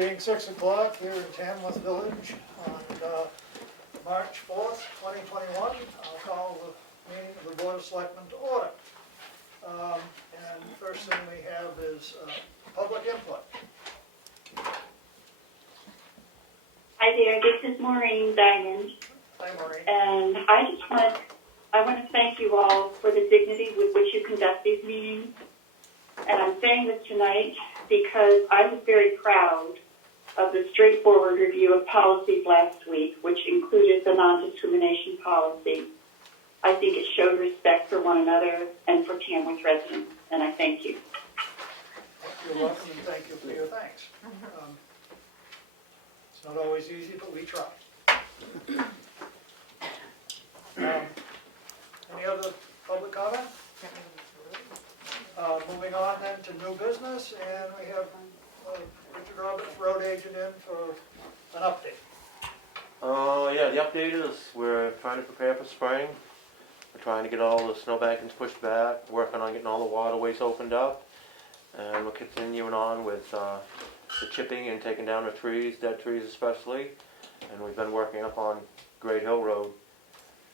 Being 6 o'clock here in Tamworth Village on March 4th, 2021, I'll call the meeting of the Board of Selectmen to order. And the first thing we have is public input. Hi there, this is Maureen Diamond, Hi, Maureen. and I want to thank you all for the dignity with which you conduct these meetings. And I'm saying this tonight because I was very proud of the straightforward review of policies last week, which included the non-discrimination policy. I think it showed respect for one another and for Tamworth residents, and I thank you. You're welcome, and thank you for your thanks. It's not always easy, but we try. Any other public comment? Moving on then to new business, and we have Richard Roberts, road agent, in for an update. Yeah, the update is we're trying to prepare for spring. We're trying to get all the snow bankings pushed back, working on getting all the waterways opened up, and we're continuing on with the chipping and taking down the trees, dead trees especially, and we've been working up on Great Hill Road,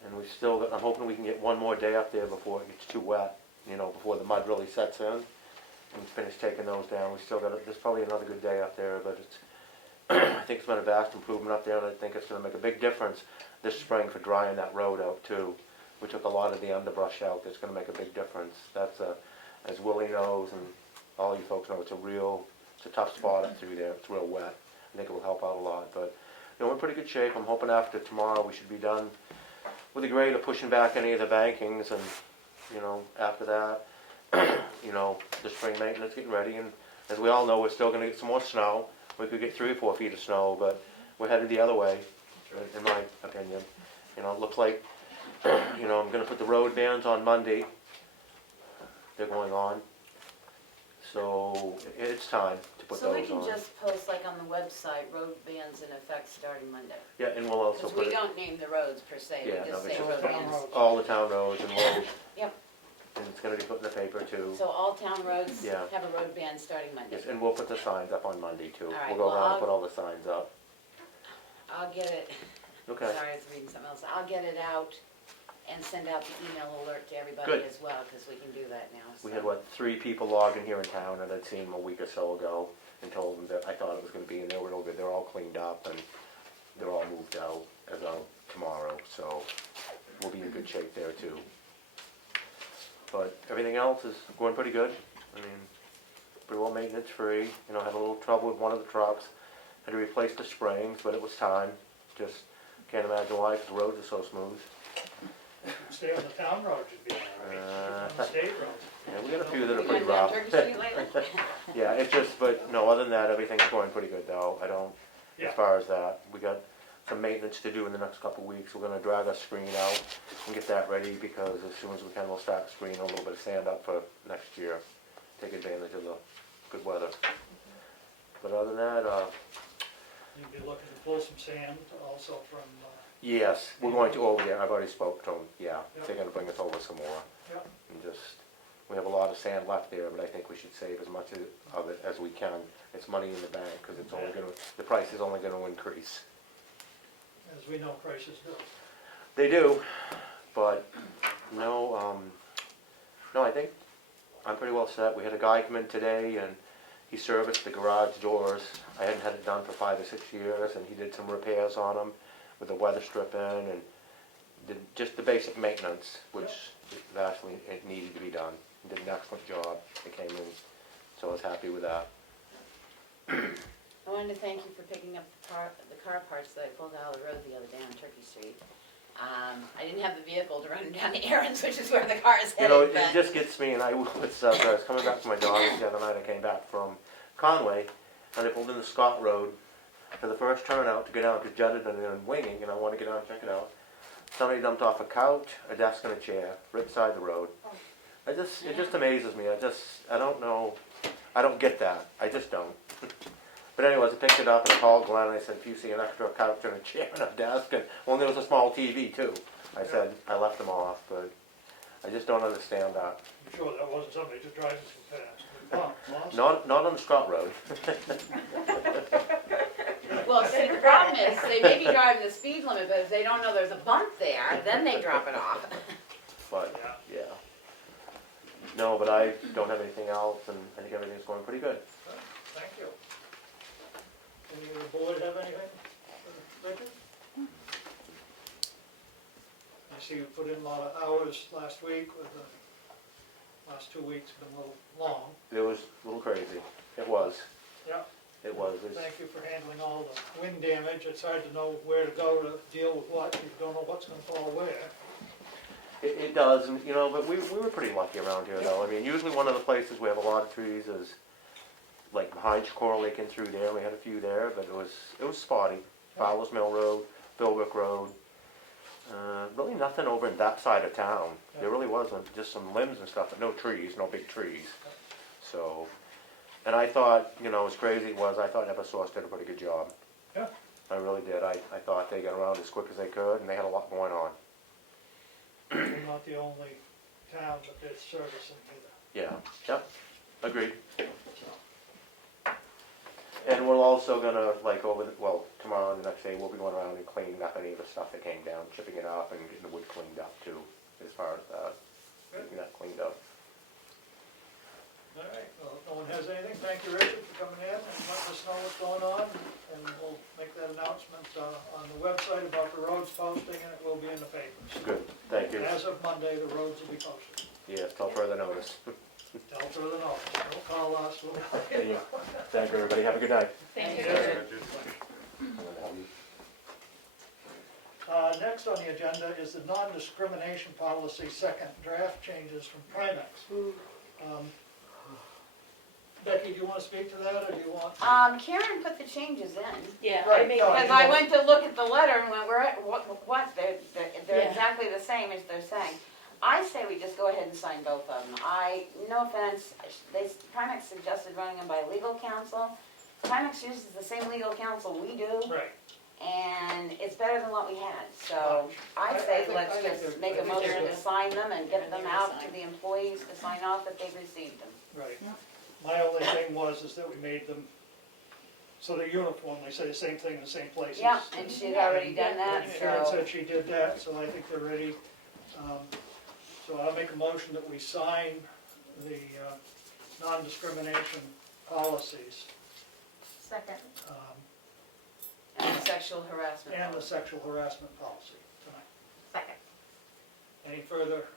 and we've still got, I'm hoping we can get one more day up there before it gets too wet, you know, before the mud really sets in, and finish taking those down. We still got, there's probably another good day up there, but it's, I think it's been a vast improvement up there, and I think it's going to make a big difference this spring for drying that road out too. We took a lot of the underbrush out. It's going to make a big difference. That's as Willie knows, and all you folks know, it's a tough spot up through there. It's real wet. I think it will help out a lot. But you know, we're in pretty good shape. I'm hoping after tomorrow we should be done with the grade of pushing back any of the bankings, and you know, after that, you know, the spring maintenance getting ready. And as we all know, we're still going to get some more snow. We could get 3 or 4 feet of snow, but we're headed the other way, in my opinion. You know, it looks like, you know, I'm going to put the road bans on Monday. They're going on. So it's time to put So we those can on. just post like on the website, road bans in effect starting Monday. Yeah, and we'll also Because put we it, don't name the roads per se, Yeah, we no, just it's say just road town bans. roads. all the town roads, and we'll, Yep, and it's going to be put in the paper too. so all town roads Yeah. have a road ban starting Monday. Yes, and we'll put the signs up on Monday too. All right, We'll go well, around and I'll- put all the signs up. I'll get it, Okay. sorry, I was reading something else. I'll get it out and send out the email alert to everybody Good. as well, because we can do that now. We so. had, 3 people logging here in town, and I'd seen them a week or so ago and told them that I thought it was going to be, and they were real good. They're all cleaned up, and they're all moved out as of tomorrow, so we'll be in good shape there too. But everything else is going pretty good. I mean, pretty well maintenance free. You know, had a little trouble with one of the trucks. Had to replace the springs, but it was time. Just can't imagine why, because the roads are so smooth. Stay on the town road, should be all right. On the state road. Yeah, we got a few that are You pretty been down rough. Turkey Street lately? Yeah, it's just, but no, other than that, everything's going pretty good though. I don't, Yeah. as far as that, we got some maintenance to do in the next couple of weeks. We're gonna drag our screen out and get that ready, because as soon as we can, we'll start screening a little bit of sand up for next year. Take advantage of the good weather. But other than that, You'd be looking to pull some sand also from, yes, we're going to over there. I've already spoke to them, yeah. Yeah. They're gonna bring us over some more. yeah. And just, we have a lot of sand left there, but I think we should save as much of it as we can. It's money in the bank, because it's only gonna, the price is only gonna increase. As we know, prices do. They do, but no, no, I think I'm pretty well set. We had a guy come in today, and he serviced the garage doors. I hadn't had it done for 5 or 6 years, and he did some repairs on them with the weather stripping, and did just the basic maintenance, which vastly it needed to be done. He did an excellent job. He came in, so I was happy with that. I wanted to thank you for picking up the car parts that I pulled out of the road the other day on Turkey Street. I didn't have the vehicle to run down the errands, which is where the car is You know, headed, it but just gets me, and I was coming back from my daughter's the other night. I came back from Conway, and I pulled in the Scott Road for the first turnout to go down to Judded and Winging, and I want to get out and check it out. Somebody dumped off a couch, a desk, and a chair right beside the road. It just amazes me. I don't know, I don't get that. I just don't. But anyways, I picked it up and I called Glenn and I said, if you see an extra couch and a chair and a desk, and well, there was a small TV too. I said, I left them off, but I just don't understand that. I'm sure that wasn't somebody just driving too fast. Mom, Not on the Scott Road. Well, see, the problem is, they may be driving the speed limit, but if they don't know there's a bump there, then they drop it off. But, Yeah. yeah. No, but I don't have anything else, and I think everything's going pretty good. Thank you. Any of the board have anything for Richard? I see you put in a lot of hours last week, with the last 2 weeks been a little long. It was a little crazy. It was. Yeah. It was. It was Thank you for handling all the wind damage. It's hard to know where to go to deal with what. You don't know what's gonna fall where. it does, and, you know, but we were pretty lucky around here, though. I mean, usually one of the places we have a lot of trees is like behind Coral Lake and through there. We had a few there, but it was spotty. Fowler's Mill Road, Billwick Road. Really nothing over in that side of town. There really wasn't, just some limbs and stuff, but no trees, no big trees. So, and I thought, you know, as crazy it was, I thought Eversource did a pretty good job. Yeah. I really did. I thought they got around as quick as they could, and they had a lot going on. We're not the only town that did service in either. Yeah, yep, agreed. And we're also gonna, like, tomorrow and the next day, we'll be going around and cleaning up any of the stuff that came down, chipping it up and getting the wood cleaned up too, as far as getting that cleaned up. All right, well, if no one has anything, thank you, Richard, for coming in and letting us know what's going on. And we'll make that announcement on the website about the roads posting, and it will be in the papers. Good, thank you. As of Monday, the roads will be posted. Yes, till further notice. Tell further notice. Don't call us, we'll call Thank you. you. Thank you, everybody, have a good night. Thank you. Next on the agenda is the non-discrimination policy, second draft changes from Primex. Becky, do you want to speak to that, or do you want? Karen put the changes in. Yeah, Right, I mean, no, Because I went to look at the letter and went, what, they're Yeah. exactly the same as they're saying. I say we just go ahead and sign both of them. No offense, Primex suggested running them by legal counsel. Primex uses the same legal counsel we do, Right. and it's better than what we had. So I say let's I think just they're- make I a think motion they're to good. sign them and get them they're out to signed. the employees to sign off that they've received them. Right. My only thing is that we made them, so they're uniform, they say the same thing in the same places. Yeah, and she'd already done that, And Karen so. said she did that, so I think they're ready. So I'll make a motion that we sign the non-discrimination policies second. And the sexual harassment. and the policy. sexual harassment policy tonight. Second. Any further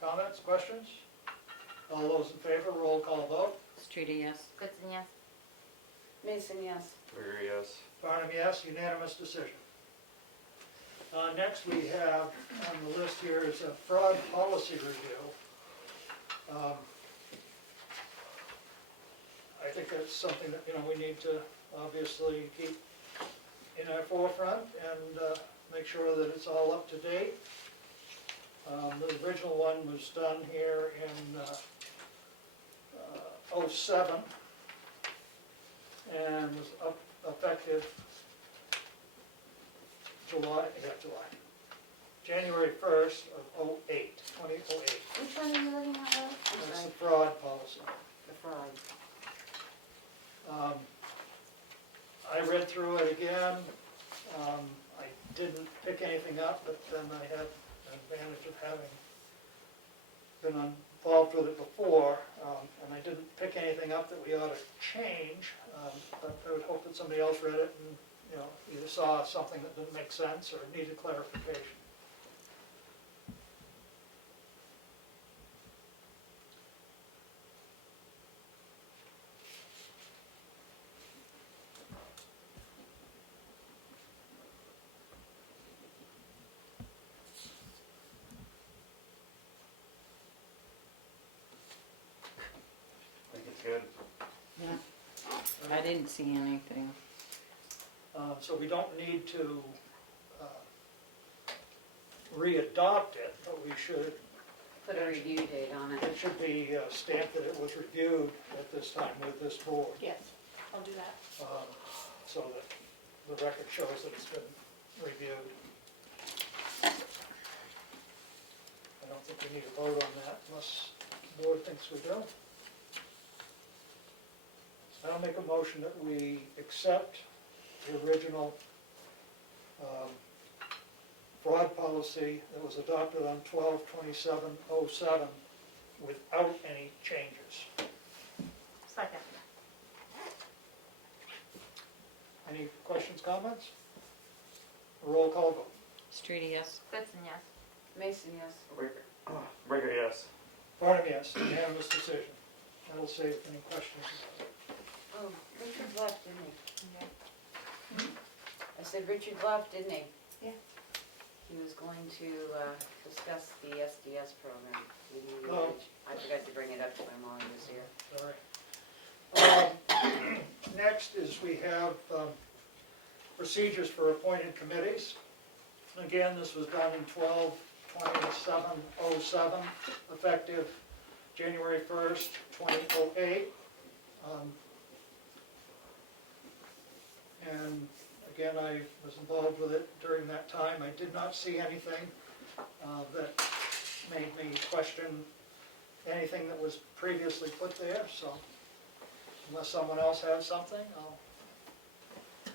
comments, questions? All those in favor, roll call vote. Streeter, yes. Goodson, yes. Mason, yes. Yes. Barnum, yes, unanimous decision. Next we have on the list here is a fraud policy review. I think that's something that, we need to obviously keep in our forefront and make sure that it's all up to date. The original one was done here in '07 and was effective January 1st of 2008. Which one are you looking at, Rose? I'm That's sorry, the fraud policy. the fraud. I read through it again. I didn't pick anything up, but then I had the advantage of having been involved with it before, and I didn't pick anything up that we ought to change, but I would hope that somebody else read it and, either saw something that didn't make sense or needed clarification. I think it's good. Yeah, I didn't see anything. So we don't need to re-adopt it, but we should, Put a review date on it. it should be stamped that it was reviewed at this time with this board, Yes, I'll do that. so that the record shows that it's been reviewed. I don't think we need a vote on that unless the board thinks we do. I'll make a motion that we accept the original fraud policy that was adopted on 12/27/07 without any changes. Second. Any questions, comments? Roll call vote. Streety, yes. Goodson, yes. Mason, yes. Rigger, yes. Barnum, yes, unanimous decision. That'll save any questions. Oh, Richard left, didn't he? I said Richard left, didn't he? Yeah. He was going to discuss the SDS program. Oh. I forgot to bring it up to him while he was here. Sorry. Next is we have procedures for appointed committees. Again, this was done in 12/27/07, effective January 1st, 2008. And again, I was involved with it during that time. I did not see anything that made me question anything that was previously put there, so unless someone else has something, I'll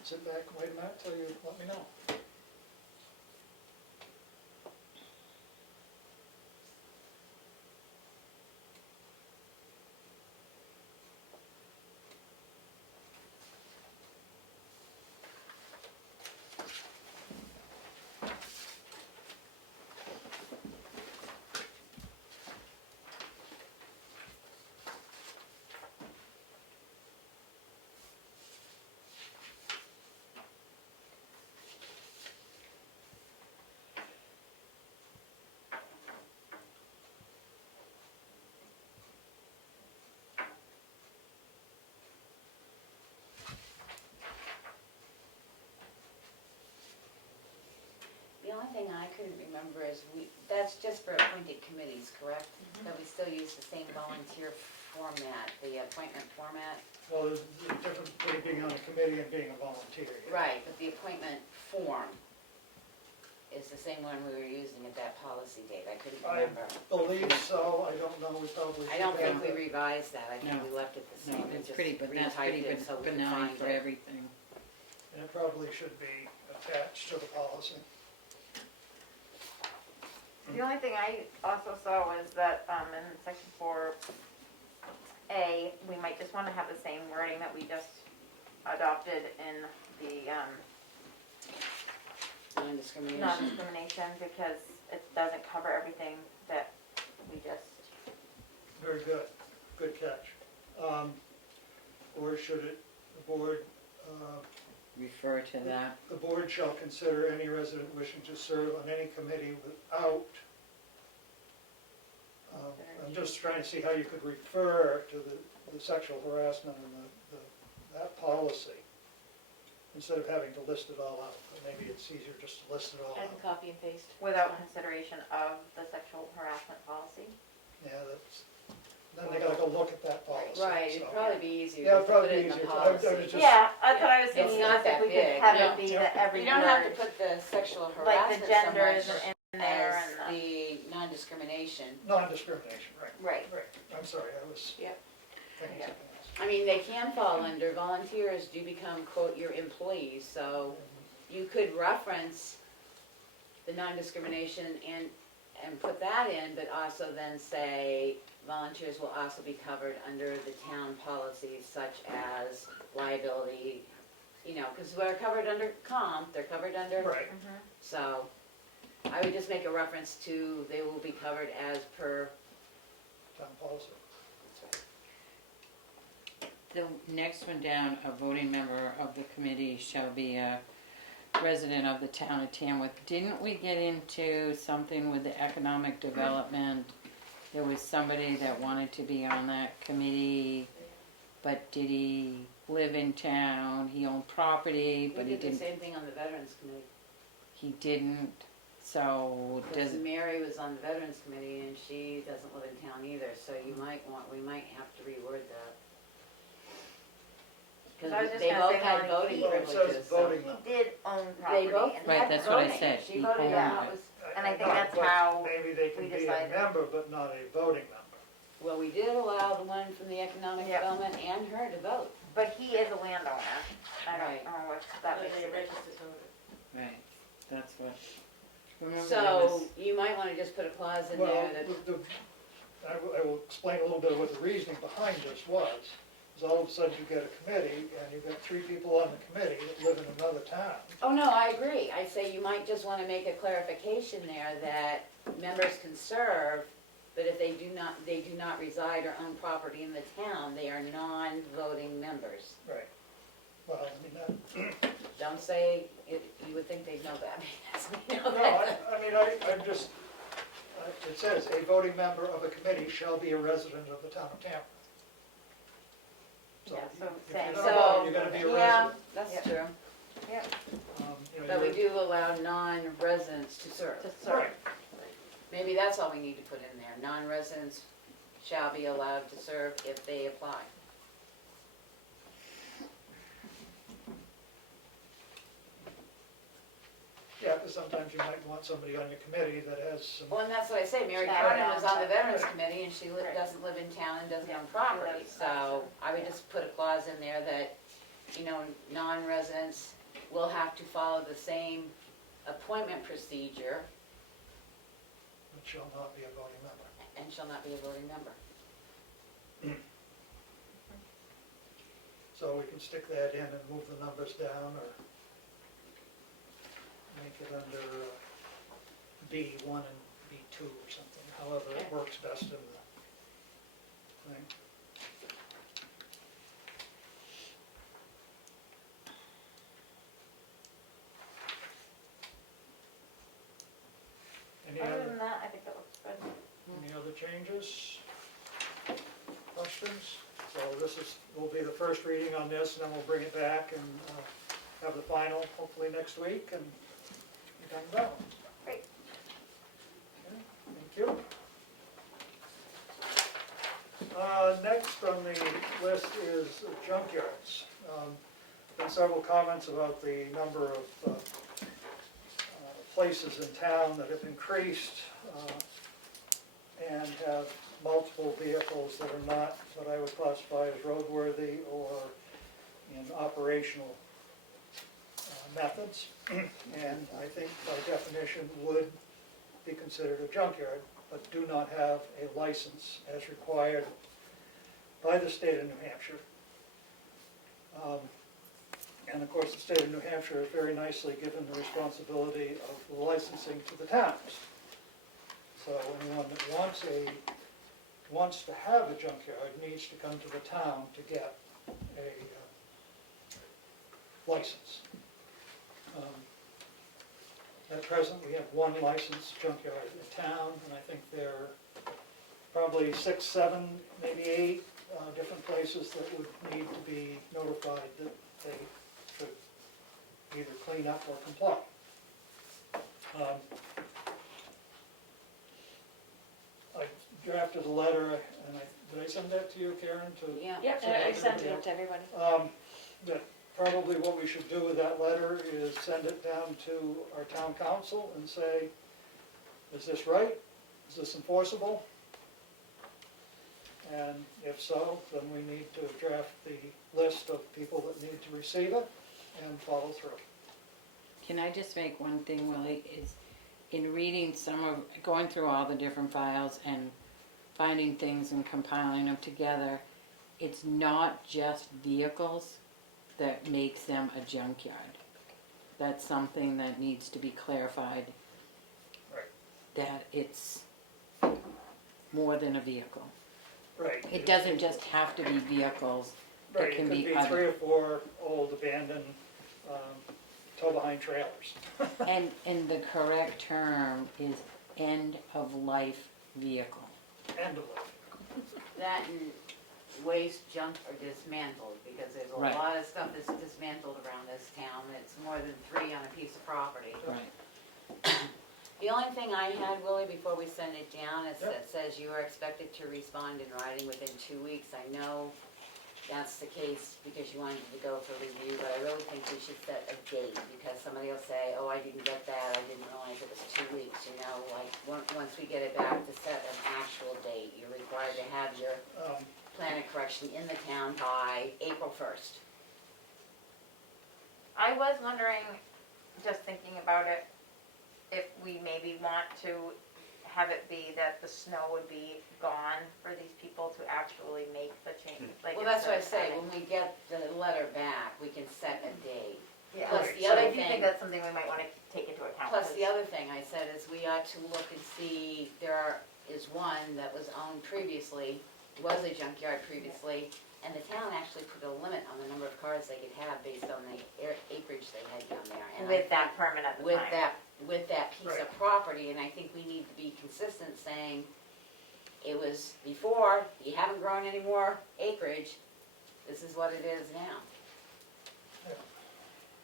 sit back and wait a minute till you let me know. The only thing I couldn't remember is that's just for appointed committees, correct? That we still use the same volunteer format, the appointment format? Well, there's a difference between being on a committee and being a volunteer. Right, but the appointment form is the same one we were using at that policy date. I couldn't I remember. believe so, I don't know, we probably I don't should think have we it. revised that. I think No. we left it the No, same. We it's just pretty, but that's retyped pretty it so we could benign find for it. everything. And it probably should be attached to the policy. The only thing I also saw was that in section 4A, we might just want to have the same wording that we just adopted in the Non-discrimination. non-discrimination, because it doesn't cover everything that we just, Very good, good catch. Or should it, the board, Refer to that. the board shall consider any resident wishing to serve on any committee without, I'm just trying to see how you could refer to the sexual harassment and that policy, instead of having to list it all out. But maybe it's easier just to list it all I out. can copy and paste. without consideration of the sexual harassment policy. Yeah, that's, then they gotta go look at that policy. Right, so. it'd probably be easier Yeah, just it'd to probably put be it in the easier. I policy. was just- Yeah, that's what I was It's thinking, not is that if we big. could have No. it be that every You don't have to word, put the sexual like harassment the so genders much in there as and the non-discrimination. Non-discrimination, right, Right. right. I'm sorry, I was Yep. thinking Yeah. something else. I mean, they can fall under, volunteers do become, quote, your employees, so you could reference the non-discrimination and put that in, but also then say volunteers will also be covered under the town policies such as liability, you know, because we're covered under comp, they're covered under, Right, so I would just make a reference to they will be covered as per. town policy. The next one down, a voting member of the committee shall be a resident of the town of Tamworth. Didn't we get into something with the economic development? There was somebody that wanted to be on that committee, but did he live in town? He owned property, but We he did the didn't, same thing on the Veterans Committee. he didn't, so Because does, Mary was on the Veterans Committee and she doesn't live in town either, so we might have to reword that. I was Because just they gonna both say, had like, voting he- Well, it privileges, says so. voting he member. did own They property. both and Right, had that's what I voting. said. She He voted owned and it. that was, And I think know, that's but how maybe they can we be a decided. member, but not a voting member. well, we did allow the one from the Economic Yep. Development and her to vote. But he is a landowner. I Right. don't know if that makes it. Right, that's what. remember So you might wanna just put a clause in Well, there that, I will explain a little bit of what the reasoning behind this was. Is all of a sudden you get a committee, and you've got 3 people on the committee that live in another town. oh no, I agree, I say you might just wanna make a clarification there that members can serve, but if they do not reside or own property in the town, they are non-voting members. Right. Well, I mean, that, Don't say, you would think they'd know that, yes, we know no, that. I'm just, it says, a voting member of a committee shall be a resident of the town of Tamworth. So Yeah, so if saying- you're gonna vote, you gotta be a Yeah, resident. that's Yep. true, You know, but we you're- do allow non-residents to serve. To serve. Right. Maybe that's all we need to put in there, non-residents shall be allowed to serve if they apply. Yeah, because sometimes you might want somebody on your committee that has some, Well, and that's what I say, Mary Shout Cronin out was on the to- Veterans Committee, and she Right. doesn't live in town and doesn't Yeah, own property, she lives so I would just put a clause in there that, you know, non-residents will have to follow the same appointment procedure that shall not be a voting member. and shall not be a voting member. So we can stick that in and move the numbers down, or make it under B1 and B2 or something, however it Okay. works best in the thing. Any Other other, than that, I think that looks good. any other changes, questions? So this will be the first reading on this, and then we'll bring it back and have the final hopefully next week, and be done well. Great. Okay, thank you. Next on the list is junkyards. Been several comments about the number of places in town that have increased and have multiple vehicles that are not what I would classify as roadworthy or in operational methods. And I think by definition would be considered a junkyard, but do not have a license as required by the state of New Hampshire. And of course, the state of New Hampshire has very nicely given the responsibility of licensing to the towns. So anyone that wants to have a junkyard needs to come to the town to get a license. At present, we have 1 licensed junkyard in town, and I think there are probably 6, 7, maybe 8 different places that would need to be notified that they should either clean up or comply. I drafted a letter, and did I send that to you, Karen, to? Yeah. Yep, I sent it out to everybody. That probably what we should do with that letter is send it down to our town council and say, is this right? Is this enforceable? And if so, then we need to draft the list of people that need to receive it and follow through. Can I just make one thing, Willie, is in reading going through all the different files and finding things and compiling them together, it's not just vehicles that makes them a junkyard. That's something that needs to be clarified. Right. That it's more than a vehicle. Right. It doesn't just have to be vehicles. Right, It can it could be be other. 3 or 4 old abandoned tow-behind trailers. And the correct term is end-of-life vehicle. End of life. That and waste, junk, or dismantled, because there's a Right. lot of stuff that's dismantled around this town, that's more than 3 on a piece of property. Right. The only thing I had, Willie, before we send it down, is Yep. that says you are expected to respond in writing within 2 weeks. I know that's the case because you wanted to go for review, but I really think we should set a date, because somebody will say, oh, I didn't get that, I didn't realize it was 2 weeks, you know, like, once we get it back, to set an actual date. You're required to have your plan of correction in the town by April 1st. I was wondering, just thinking about it, if we maybe want to have it be that the snow would be gone for these people to actually make the change. Like Well, that's what I instead of say, having- when we get the letter back, we can set a date. Yeah, Plus Right, the so other I do thing, think that's something we might wanna take into account. plus the 'cause- other thing I said is we ought to look and see, is one that was owned previously, was a junkyard previously, and the town actually put a limit on the number of cars they could have based on the acreage they had down there. And I With that permit at the with time. with that piece of Right. property, and I think we need to be consistent saying, it was before, you haven't grown any more acreage, this is what it is now. Yeah.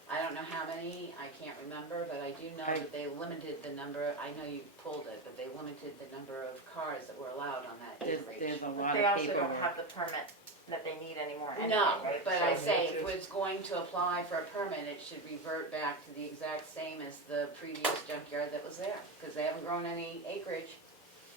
I don't know how many, I can't remember, but I do know that they limited the number, I know you pulled it, but they limited the number of cars that were allowed on that There's acreage. a But lot they of also don't paperwork. have the permit that they need anymore anyway, No, right? but So- I say, it's- if it's going to apply for a permit, it should revert back to the exact same as the previous junkyard that was there, because they haven't grown any acreage.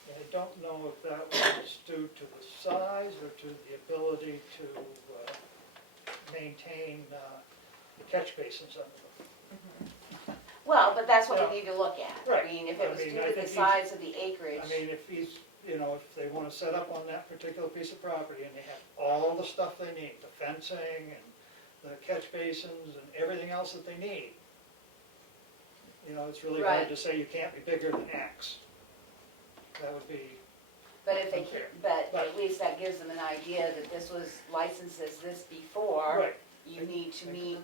I don't know if that was due to the size or to the ability to maintain the catch basins under them. Well, but that's what Yeah. we need to look at. Right. I mean, if it was I mean, due I to the think size of the acreage, I mean, if he's, if they wanna set up on that particular piece of property and they have all the stuff they need, the fencing and the catch basins and everything else that they need, it's really hard Right. to say you can't be bigger than X. That would be, but if they, unfair. but But- at least that gives them an idea that this was licensed as this before. right, You need to meet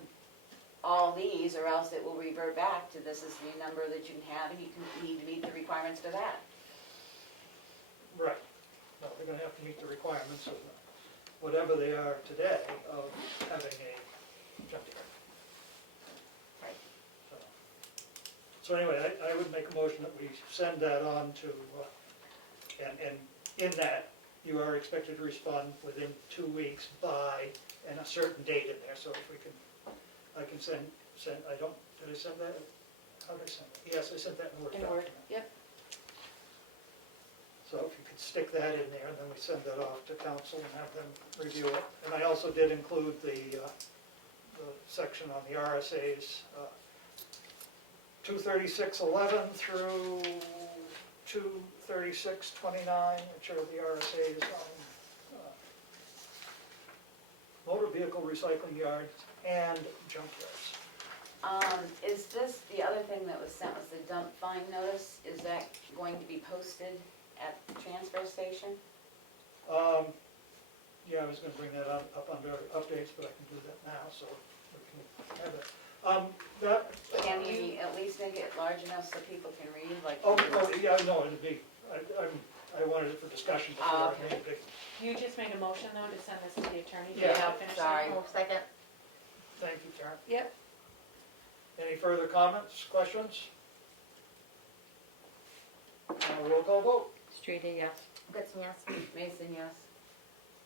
all these, or else it will revert back to this is the number that you can have, and you need to meet the requirements for that. right. No, they're gonna have to meet the requirements of whatever they are today of having a junkyard. Right. So anyway, I would make a motion that we send that on to, and in that, you are expected to respond within 2 weeks by, and a certain date in there, so if we can, I can send, did I send that? How did I send it? Yes, I sent that in Word In document. Word, yep. So if you could stick that in there, and then we send that off to council and have them review it. And I also did include the section on the RSA's, 23611 through 23629, which are the RSA's on motor vehicle recycling yards and junkyards. Is this, the other thing that was sent was the dump fine notice, is that going to be posted at the transfer station? Yeah, I was gonna bring that up under updates, but I can do that now, so we can have it. Can you at least make it large enough so people can read, like? Yeah, no, it'd be, I wanted it for discussion before I okay. made a big. You just made a motion though to send this to the attorney? Yeah. Did you finish that? Sorry. Oh, second. Thank you, Karen. Yep. Any further comments, questions? Roll call vote. Streeter, yes. Goodson, yes. Mason, yes?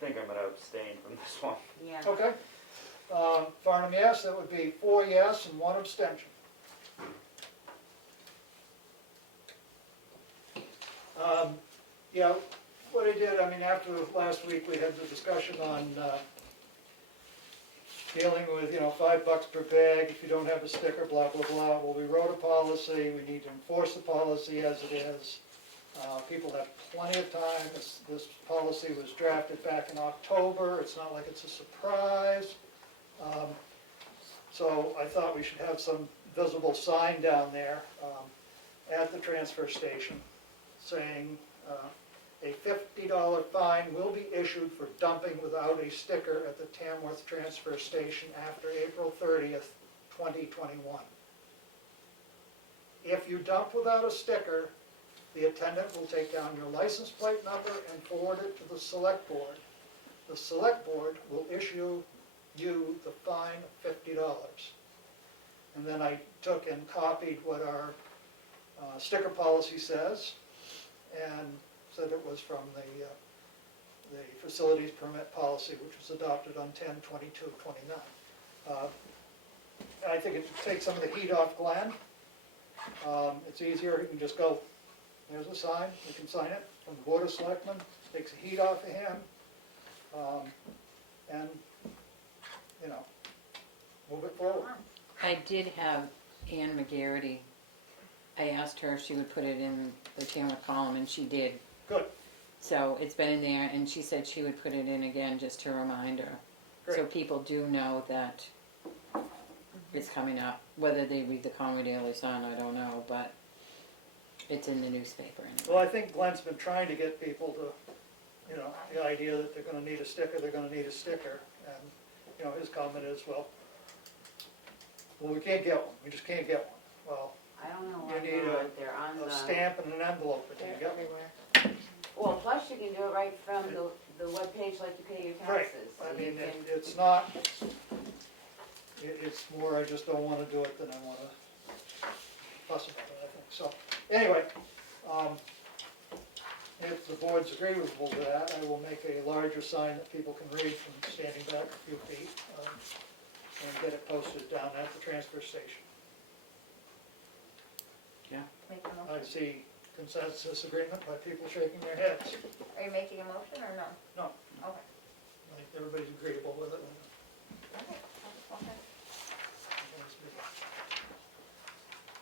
I think I'm gonna abstain from this one. Yeah. Okay. Farnham, yes, that would be 4 yes and 1 abstention. Yeah, what I did, after last week, we had the discussion on dealing with, $5 per bag, if you don't have a sticker, blah, blah, blah. Well, we wrote a policy, we need to enforce the policy as it is. People have plenty of time, this policy was drafted back in October, it's not like it's a surprise. So I thought we should have some visible sign down there at the transfer station saying a $50 fine will be issued for dumping without a sticker at the Tamworth transfer station after April 30th, 2021. If you dump without a sticker, the attendant will take down your license plate number and forward it to the select board. The select board will issue you the fine of $50. And then I took and copied what our sticker policy says and said it was from the facilities permit policy, which was adopted on 10/22/29. I think it takes some of the heat off Glenn. It's easier, he can just go, there's a sign, we can sign it from the Board of Selectmen, takes the heat off of him, and, move it forward. I did have Ann McGarity. I asked her if she would put it in the Tamworth column, and she did. Good, So it's been in there, and she said she would put it in again just to remind her. So great. people do know that it's coming up. Whether they read the Conway Daily Sun, I don't know, but it's in the newspaper anyway. Well, I think Glenn's been trying to get people to, you know, the idea that they're gonna need a sticker, they're gonna need a sticker. And, you know, his comment is, well, we can't get one, we just can't get one. Well, I don't know You why need not, they're on a the, stamp and an envelope, but you They're get everywhere. well, plus you can do it right from the webpage like you pay your Right, taxes. I So mean, you can- it's not, it's more, I just don't wanna do it than I wanna fuss about it, I think, so. Anyway, if the board's agreeable to that, I will make a larger sign that people can read from standing back a few feet, and get it posted down at the transfer station. Make a I motion. see consensus agreement by people shaking their heads. Are you making a motion or no? No. Okay. I think everybody's agreeable with it. Okay.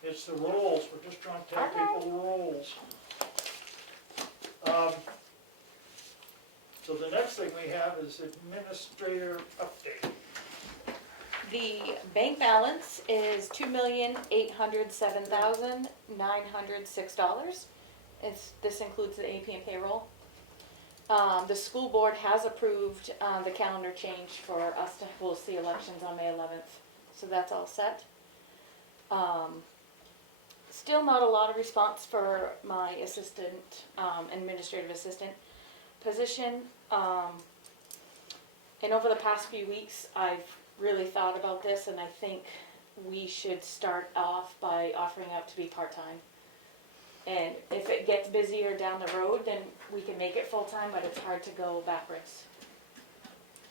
It's the rules, we're just trying to tell people the rules. So the next thing we have is administrator update. The bank balance is $2,807,906. This includes the AP and payroll. The school board has approved, the calendar change for us to host the elections on May 11th, so that's all set. Still not a lot of response for my assistant, administrative assistant position. And over the past few weeks, I've really thought about this, and I think we should start off by offering out to be part-time. And if it gets busier down the road, then we can make it full-time, but it's hard to go backwards.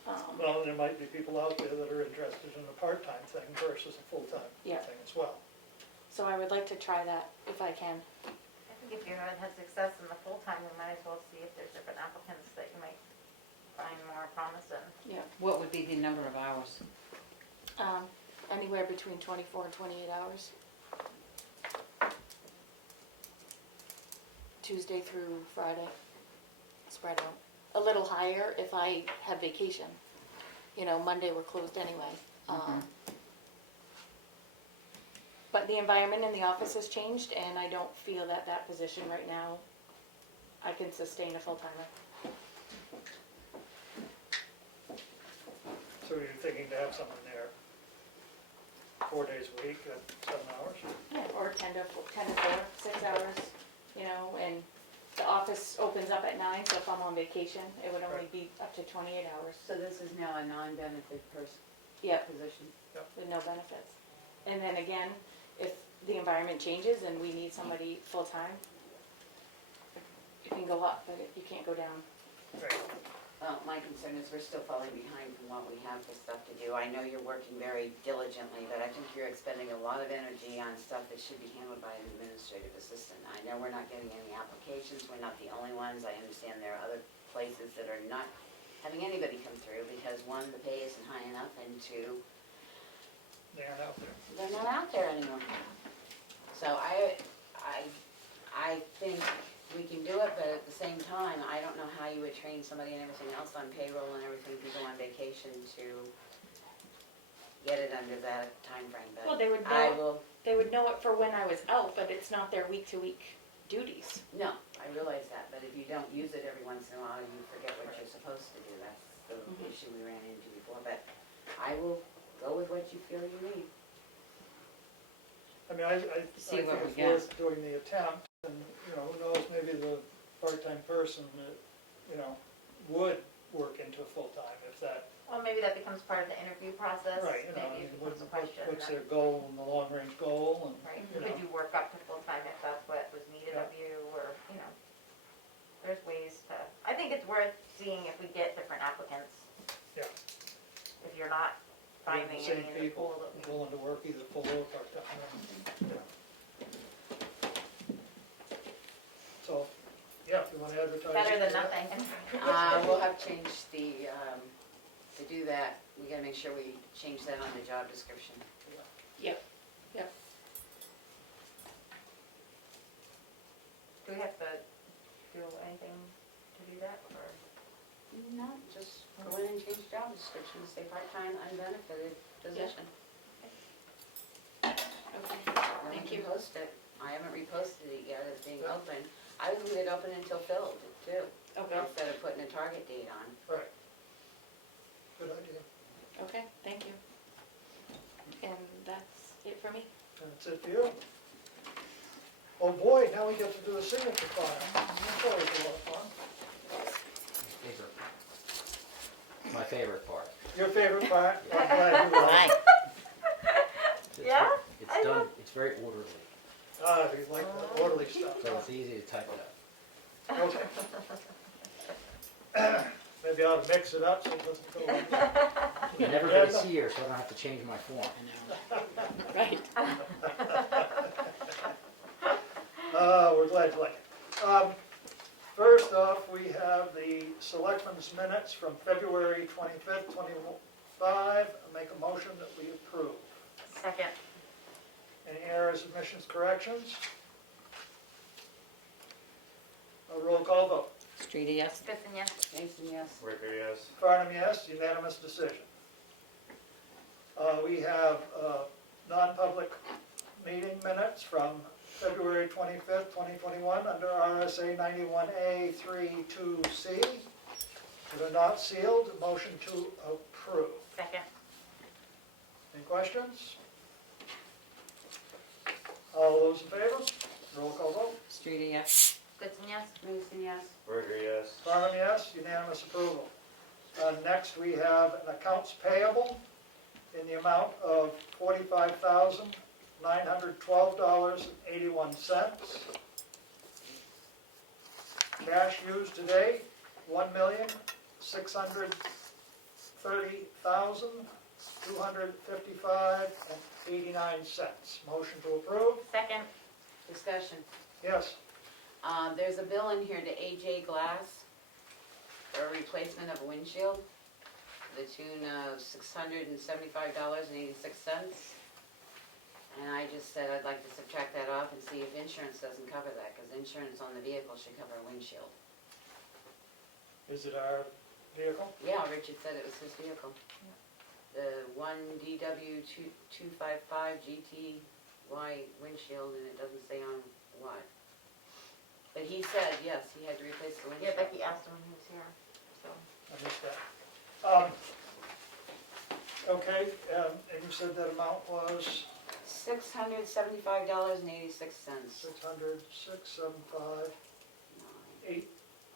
Well, there might be people out there that are interested in a part-time thing versus a full-time Yeah. thing as well. So I would like to try that if I can. I think if you haven't had success in the full-time, we might as well see if there's different applicants that you might find more promising. Yeah. What would be the number of hours? Anywhere between 24 and 28 hours. Tuesday through Friday, spread out. A little higher if I have vacation. You know, Monday we're closed anyway. But the environment in the office has changed, and I don't feel that that position right now, I can sustain a full-timer. So you're thinking to have someone there 4 days a week at 7 hours? Yeah, or 10 to 4, 6 hours, you know, and the office opens up at 9, so if I'm on vacation, it would only be up to 28 hours. So this is now a non-benefit Yep, position. with no benefits. And then again, if the environment changes and we need somebody full-time, it can go up, but you can't go down. Right. Well, my concern is we're still falling behind from what we have for stuff to do. I know you're working very diligently, but I think you're expending a lot of energy on stuff that should be handled by an administrative assistant. I know we're not getting any applications, we're not the only ones. I understand there are other places that are not having anybody come through because one, the pay isn't high enough, and two, They aren't out there. they're not out there anymore. So I think we can do it, but at the same time, I don't know how you would train somebody and everything else on payroll and everything to go on vacation to get it under that timeframe, but Well, they would I know, will, they would know it for when I was out, but it's not their week-to-week duties. no, I realize that, but if you don't use it every once in a while, you forget what you're supposed to do. That's the issue we ran into before, but I will go with what you feel you need. I mean, I See think what we it's get. worth doing the attempt, and, you know, who knows, maybe the part-time person that, you know, would work into full-time if that, Well, maybe that becomes part of the interview process. right, you know, I Maybe mean, you could pose a question. what's their goal and the long-range goal, and, Right, you know. could you work up to full-time if that's what was needed of you, or, you know, there's ways to, I think it's worth seeing if we get different applicants. Yeah. If you're not Getting finding the any same in the people pool that we. willing to work either full or part-time. Yeah. So, yeah, if you wanna advertise. Better than for that. nothing. We'll have changed the, to do that, we gotta make sure we change that on the job description. Do we have to do anything to do that, or? No, just go in and change job description, say part-time unbenefited position. Okay, Then thank we you. can post it. I haven't reposted it yet, it's being Yeah. open. I would leave it open until filled, too, Okay, instead of putting a target date on. Right. Good idea. okay, thank you. And that's it for me? That's it for you. Oh boy, now we get to do the signature file. That's always a lot of fun. My favorite part. Your favorite part? I'm glad you like it. It's Yeah? It's I done, love- it's very orderly, Ah, you like the orderly stuff. so huh? it's easy to type it up. Okay. Maybe I ought to mix it up so it doesn't go in. And everybody's here, so I don't have to change my form. Right. We're glad you like it. First off, we have the selectmen's minutes from February 25th, 25. I make a motion that we approve. Second. Any errors, omissions, corrections? A roll call vote. Streety, yes? Gibson, yes. Mason, yes. Ricker, yes. Farnham, yes, unanimous decision. We have non-public meeting minutes from February 25th, 2021, under RSA 91A 32C. That are not sealed, motion to approve. Second. Any questions? All those in favor? Roll call vote. Streety, yes? Gibson, yes. Mason, yes. Ricker, yes. Farnham, yes, unanimous approval. Next, we have an accounts payable in the amount of $45,912.81. Cash used today, $1,630,255.89. Motion to approve? Second. Discussion. Yes. There's a bill in here to AJ Glass for a replacement of a windshield, to the tune of $675.86. And I just said I'd like to subtract that off and see if insurance doesn't cover that, because insurance on the vehicle should cover a windshield. Is it our vehicle? Yeah, Richard said it was his vehicle. The one DW 255 GTY windshield, and it doesn't say on what. But he said, yes, he had to replace the Yeah, windshield. Becky asked him when he was here, so. I missed that. Okay, and you said that amount was $675.86. 600, 675, 8.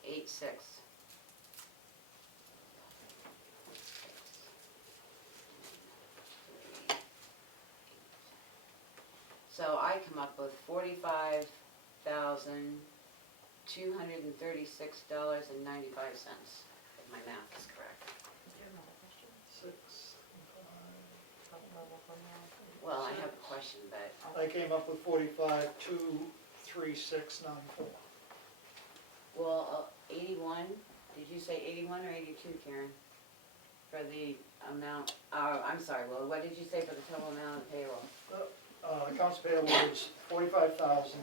86. So I come up with $45,236.95, if my math is correct. Do you have another question? 6, About mobile phone now? Well, I have a question, but 5. I came up with 45,236.94. well, 81, did you say 81 or 82, Karen? For the amount, I'm sorry, well, what did you say for the total amount of payroll? Accounts payable is $45,912.80.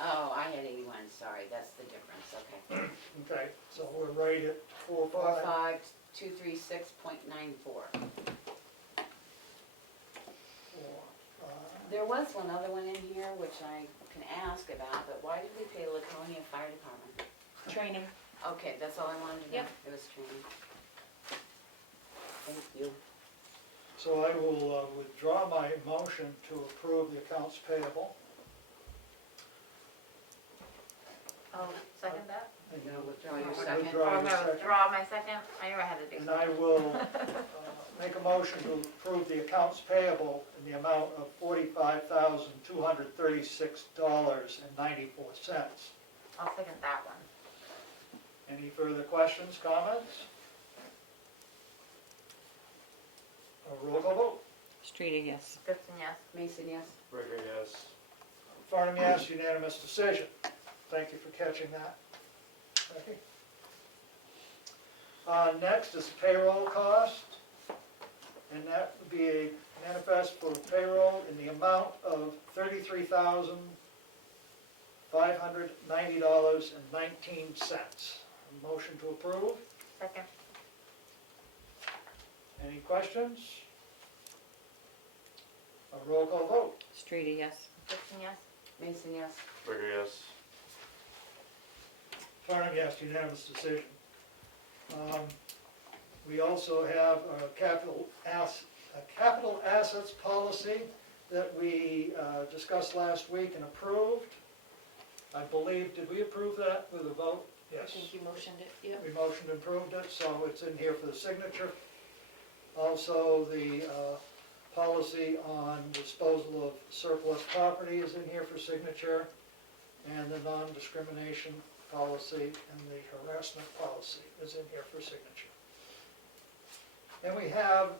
Oh, I had 81, sorry, that's the difference, okay. Okay, so we're right at 45. 45236.94. 4, 5. There was one other one in here which I can ask about, but why did we pay Laconia Fire Department? Training. Okay, that's all I wanted to know. Yep. It was training. Thank you. So I will withdraw my motion to approve the accounts payable. Oh, second that? And You'll you- withdraw your I second? withdraw Oh, your I'm gonna second. withdraw my second. I knew I had to do And something. I will make a motion to approve the accounts payable in the amount of $45,236.94. I'll second that one. Any further questions, comments? A roll call vote. Streety, yes? Gibson, yes. Mason, yes? Ricker, yes. Farnham, yes, unanimous decision. thank you for catching that. Okay. Next is payroll cost, and that would be a manifest for payroll in the amount of $33,590.19. Motion to approve. Second. Any questions? A roll call vote. Streeter, yes. Dixon, yes? Mason, yes. Rigor, yes. Farnham, yes, unanimous decision. We also have a capital assets policy that we discussed last week and approved. I believe, did we approve that with a vote? I Yes. think you motioned it, yep. We motioned and approved it, so it's in here for the signature. Also, the policy on disposal of surplus property is in here for signature, and the non-discrimination policy and the harassment policy is in here for signature. And we have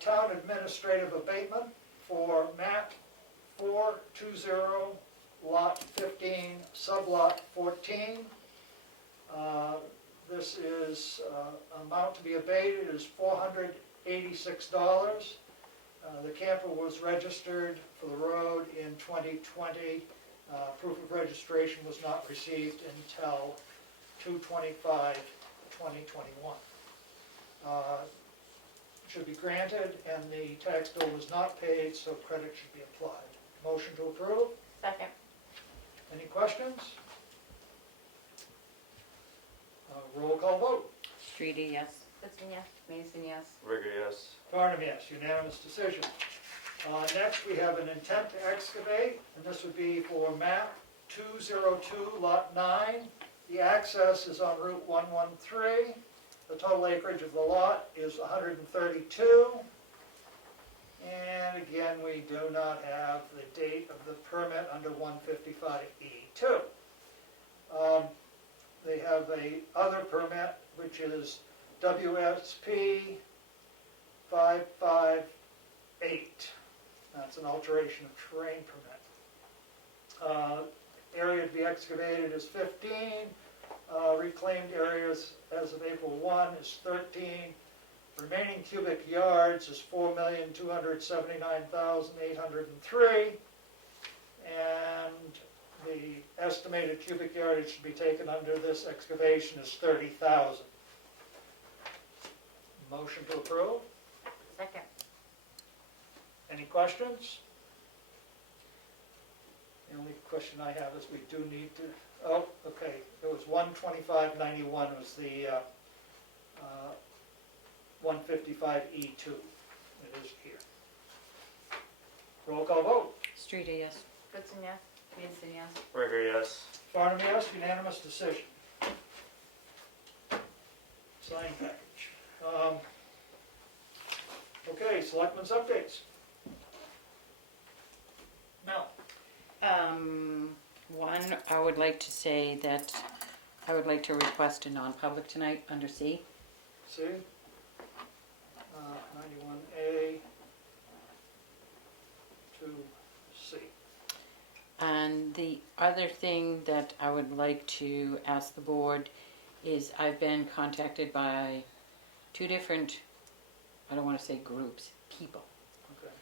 town administrative abatement for map 420, lot 15, sublot 14. This is, amount to be abated is $486. The camper was registered for the road in 2020. Proof of registration was not received until 2/25/2021. Should be granted, and the tax bill was not paid, so credit should be applied. Motion to approve. Second. Any questions? Roll call vote. Streeter, yes. Dixon, yes? Mason, yes. Rigor, yes. Farnham, yes, unanimous decision. Next, we have an intent to excavate, and this would be for map 202, lot 9. The access is on Route 113. The total acreage of the lot is 132. And again, we do not have the date of the permit under 155E2. They have a other permit, which is WSP 558. That's an alteration of terrain permit. Area to be excavated is 15. Reclaimed areas as of April 1 is 13. Remaining cubic yards is 4,279,803. And the estimated cubic yardage to be taken under this excavation is 30,000. Motion to approve. Second. Any questions? The only question I have is we do need to, oh, okay, it was 12591 was the 155E2. It is here. Roll call vote. Streeter, yes. Dixon, yes? Mason, yes. Rigor, yes. Farnham, yes, unanimous decision. Sign package. Okay, selectmen's updates. Mel. One, I would like to say that I would like to request a non-public tonight under C. C. 91A to C. And the other thing that I would like to ask the board is I've been contacted by two different, I don't want to say groups, people, Okay.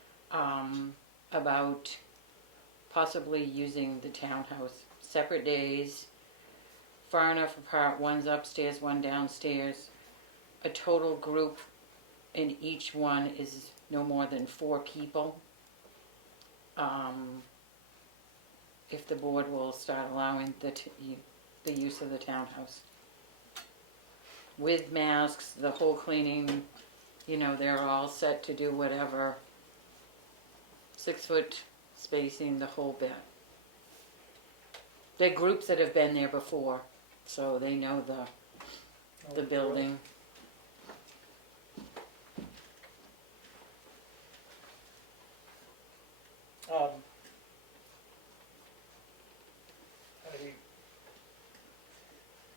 about possibly using the townhouse separate days, far enough apart, one's upstairs, one downstairs, a total group, and each one is no more than 4 people. If the board will start allowing the use of the townhouse. With masks, the whole cleaning, you know, they're all set to do whatever. 6-foot spacing, the whole bit. They're groups that have been there before, so they know the building.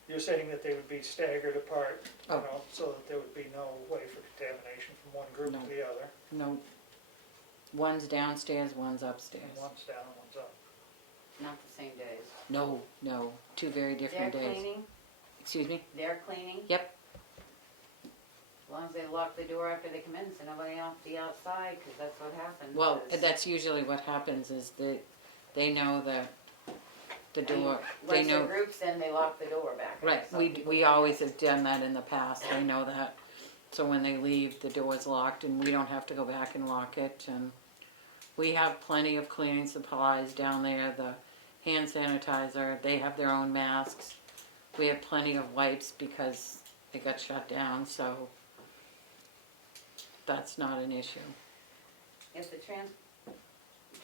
You're saying that they would be staggered apart, you Oh. know, so that there would be no way for contamination from one group No. to the other. No, one's downstairs, one's upstairs. One's down and one's up. Not the same days. No, no, two very They're different days. cleaning, Excuse me? they're cleaning. Yep. As long as they lock the door after they come in, so nobody else be outside, because that's what happens. Well, is- that's usually what happens is that they know the door, they Once the know, group's in, they lock the door back. right, Some we people we can't. always have done that in the past, they know that. So when they leave, the door's locked and we don't have to go back and lock it, and we have plenty of cleaning supplies down there, the hand sanitizer, they have their own masks. We have plenty of wipes because it got shut down, so that's not an issue. If the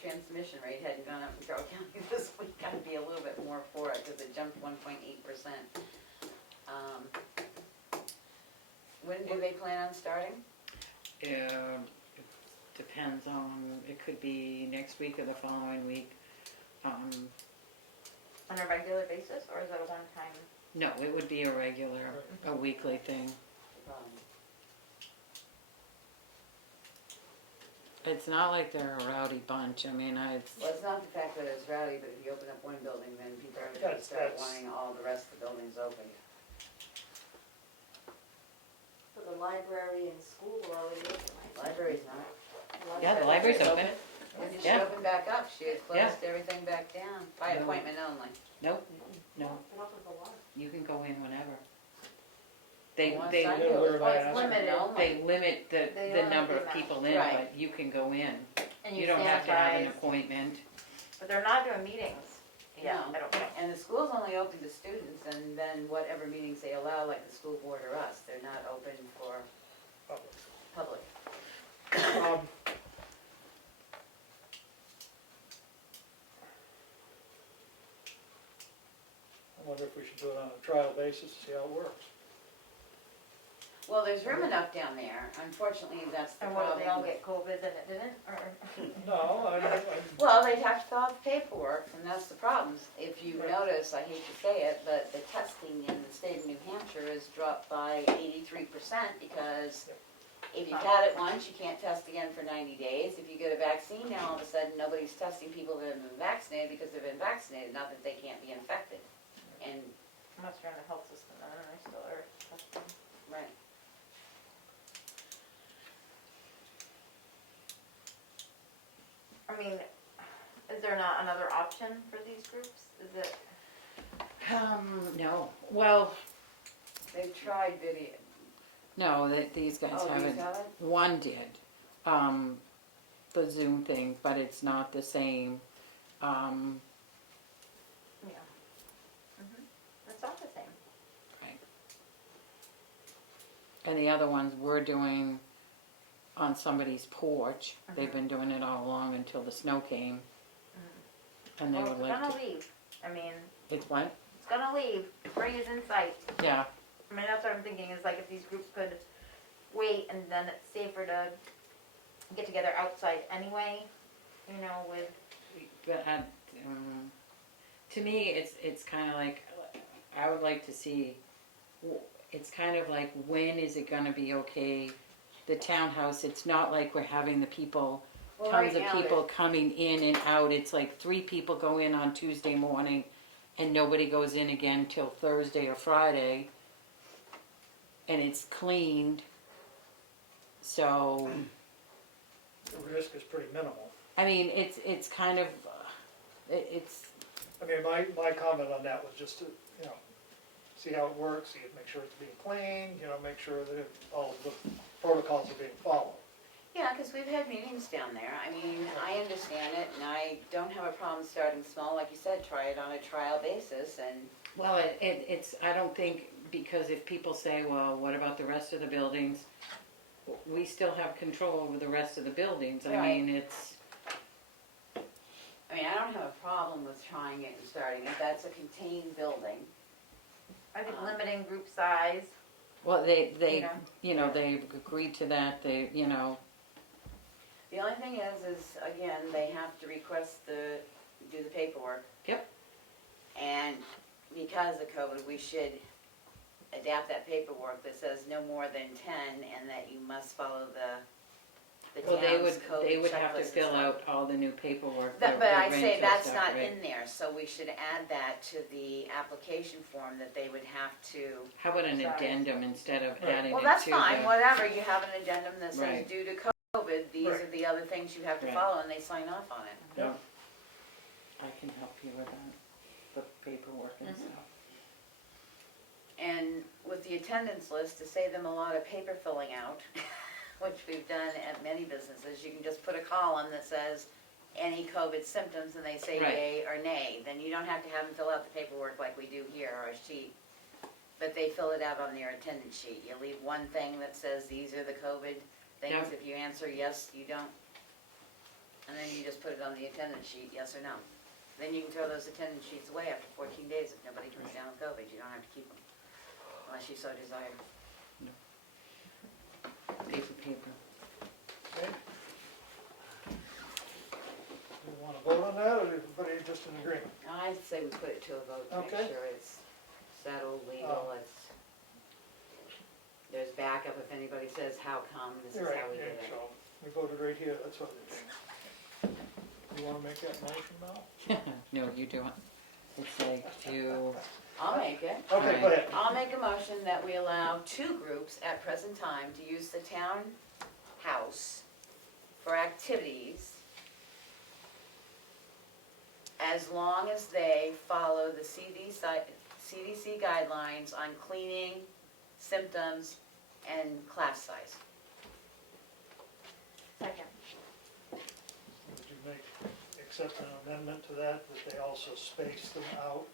transmission rate hadn't gone up in Carroll County this week, I'd be a little bit more for it, because it jumped 1.8%. When do they plan on starting? It depends on, it could be next week or the following week. On a regular basis, or is it a one-time? No, it would be a regular, a weekly thing. Um, It's not like they're a rowdy bunch, I mean, Well, it's not the fact that it's rowdy, but if you open up one building, then people are gonna That's- start that's- wanting all the rest of the buildings open. So the library and school are already open, right? Library's not. yeah, the library's open. When did she Yeah. open back up? She had Yeah. closed everything back down, by No. appointment only. Nope, no, It opens a lot. you can go in whenever. They, Well, they, some Yeah, do. we're Well, it's not- limited. Only. they limit They the limit number the of amount. people in, Right. but you can go in. And You don't have to have an sanitize. appointment. But they're not doing meetings. Yeah, No. I don't know. And the school's only open to students, and then whatever meetings they allow, like the school board or us, they're not open for public. Um, I wonder if we should do it on a trial basis, see how it works. Well, there's room enough down there, unfortunately, that's the And what, problem. did they all get COVID and it didn't, or? No, Well, they'd have to fill out the paperwork, and that's the problem. If you Right. notice, I hate to say it, but the testing in the state of New Hampshire has dropped by 83% because if you've had it once, you can't test again for 90 days. If you get a vaccine, now all of a sudden, nobody's testing people that have been vaccinated because they've been vaccinated, not that they can't be infected. And, Unless you're in the health system, then they still are testing. right. I mean, is there not another option for these groups? Is it, No, well, They've tried video. no, these guys Oh, haven't. these haven't? One did, the Zoom thing, but it's not the same. yeah. It's not the same. And the other ones we're doing on somebody's porch. They've been doing it all along until the snow came. And they Well, would it's like gonna to, leave. I mean, it's what? it's gonna leave. Spring is in sight. Yeah, I mean, that's what I'm thinking, is like if these groups could wait and then it's safer to get together outside anyway, you know, with, but to me, it's kind of like, I would like to see, it's kind of like, when is it gonna be okay? The townhouse, it's not like we're having the people, Well, tons right of now, people coming in and out. It's like 3 people go in on Tuesday morning and nobody goes in again till Thursday or Friday. And it's cleaned. So, the risk is pretty minimal. I mean, it's kind of, it's, I mean, my comment on that was just to, you know, see how it works, see it, make sure it's being cleaned, you know, make sure that all the protocols are being followed. Yeah, because we've had meetings down there. I mean, I understand it, and I don't have a problem starting small. Like you said, try it on a trial basis, and well, it's, I don't think, because if people say, well, what about the rest of the buildings? We still have control over the rest of the buildings. I Right. mean, it's, I mean, I don't have a problem with trying it and starting it. That's a contained building. I think limiting group size. well, they, You know? they've agreed to that, they, The only thing is again, they have to request do the paperwork. Yep. And because of COVID, we should adapt that paperwork that says no more than 10 and that you must follow the the Well, they town's would, code they would have to checklist and fill stuff. out all the new paperwork. But the I say rental that's stuff, not right? in there, so we should add that to the application form that they would have to. How about an Sorry. addendum instead of Right. adding it Well, to that's the? fine, whatever, you have an addendum that says Right. due to COVID, these Right. are the other things you have to Right. follow, and they sign off on it. Yeah. I can help you with that, the paperwork and Mhm. stuff. And with the attendance list, to save them a lot of paper filling out, which we've done at many businesses, you can just put a column that says any COVID symptoms, and they say Right. yay or nay. Then you don't have to have them fill out the paperwork like we do here, or a sheet. But they fill it out on their attendance sheet. You leave one thing that says these are the COVID things. Yeah. If you answer yes, you don't. And then you just put it on the attendance sheet, yes or no. Then you can throw those attendance sheets away after 14 days if nobody comes down with COVID. You don't have to keep them, unless you so desire. Paper. Okay. Do you want to vote on that, or is everybody just in agreement? I'd say we put it to a vote to make Okay. sure it's settled, legal, it's, there's backup if anybody says, how come, this is You're right, how we yeah, did it. so, we voted right here, that's what it is. You wanna make that motion now? No, you don't. It's like to, I'll make it. Okay, go ahead. I'll make a motion that we allow 2 groups at present time to use the town house for activities as long as they follow the CDC guidelines on cleaning, symptoms, and class size. Second. Would you accept an amendment to that they also space them out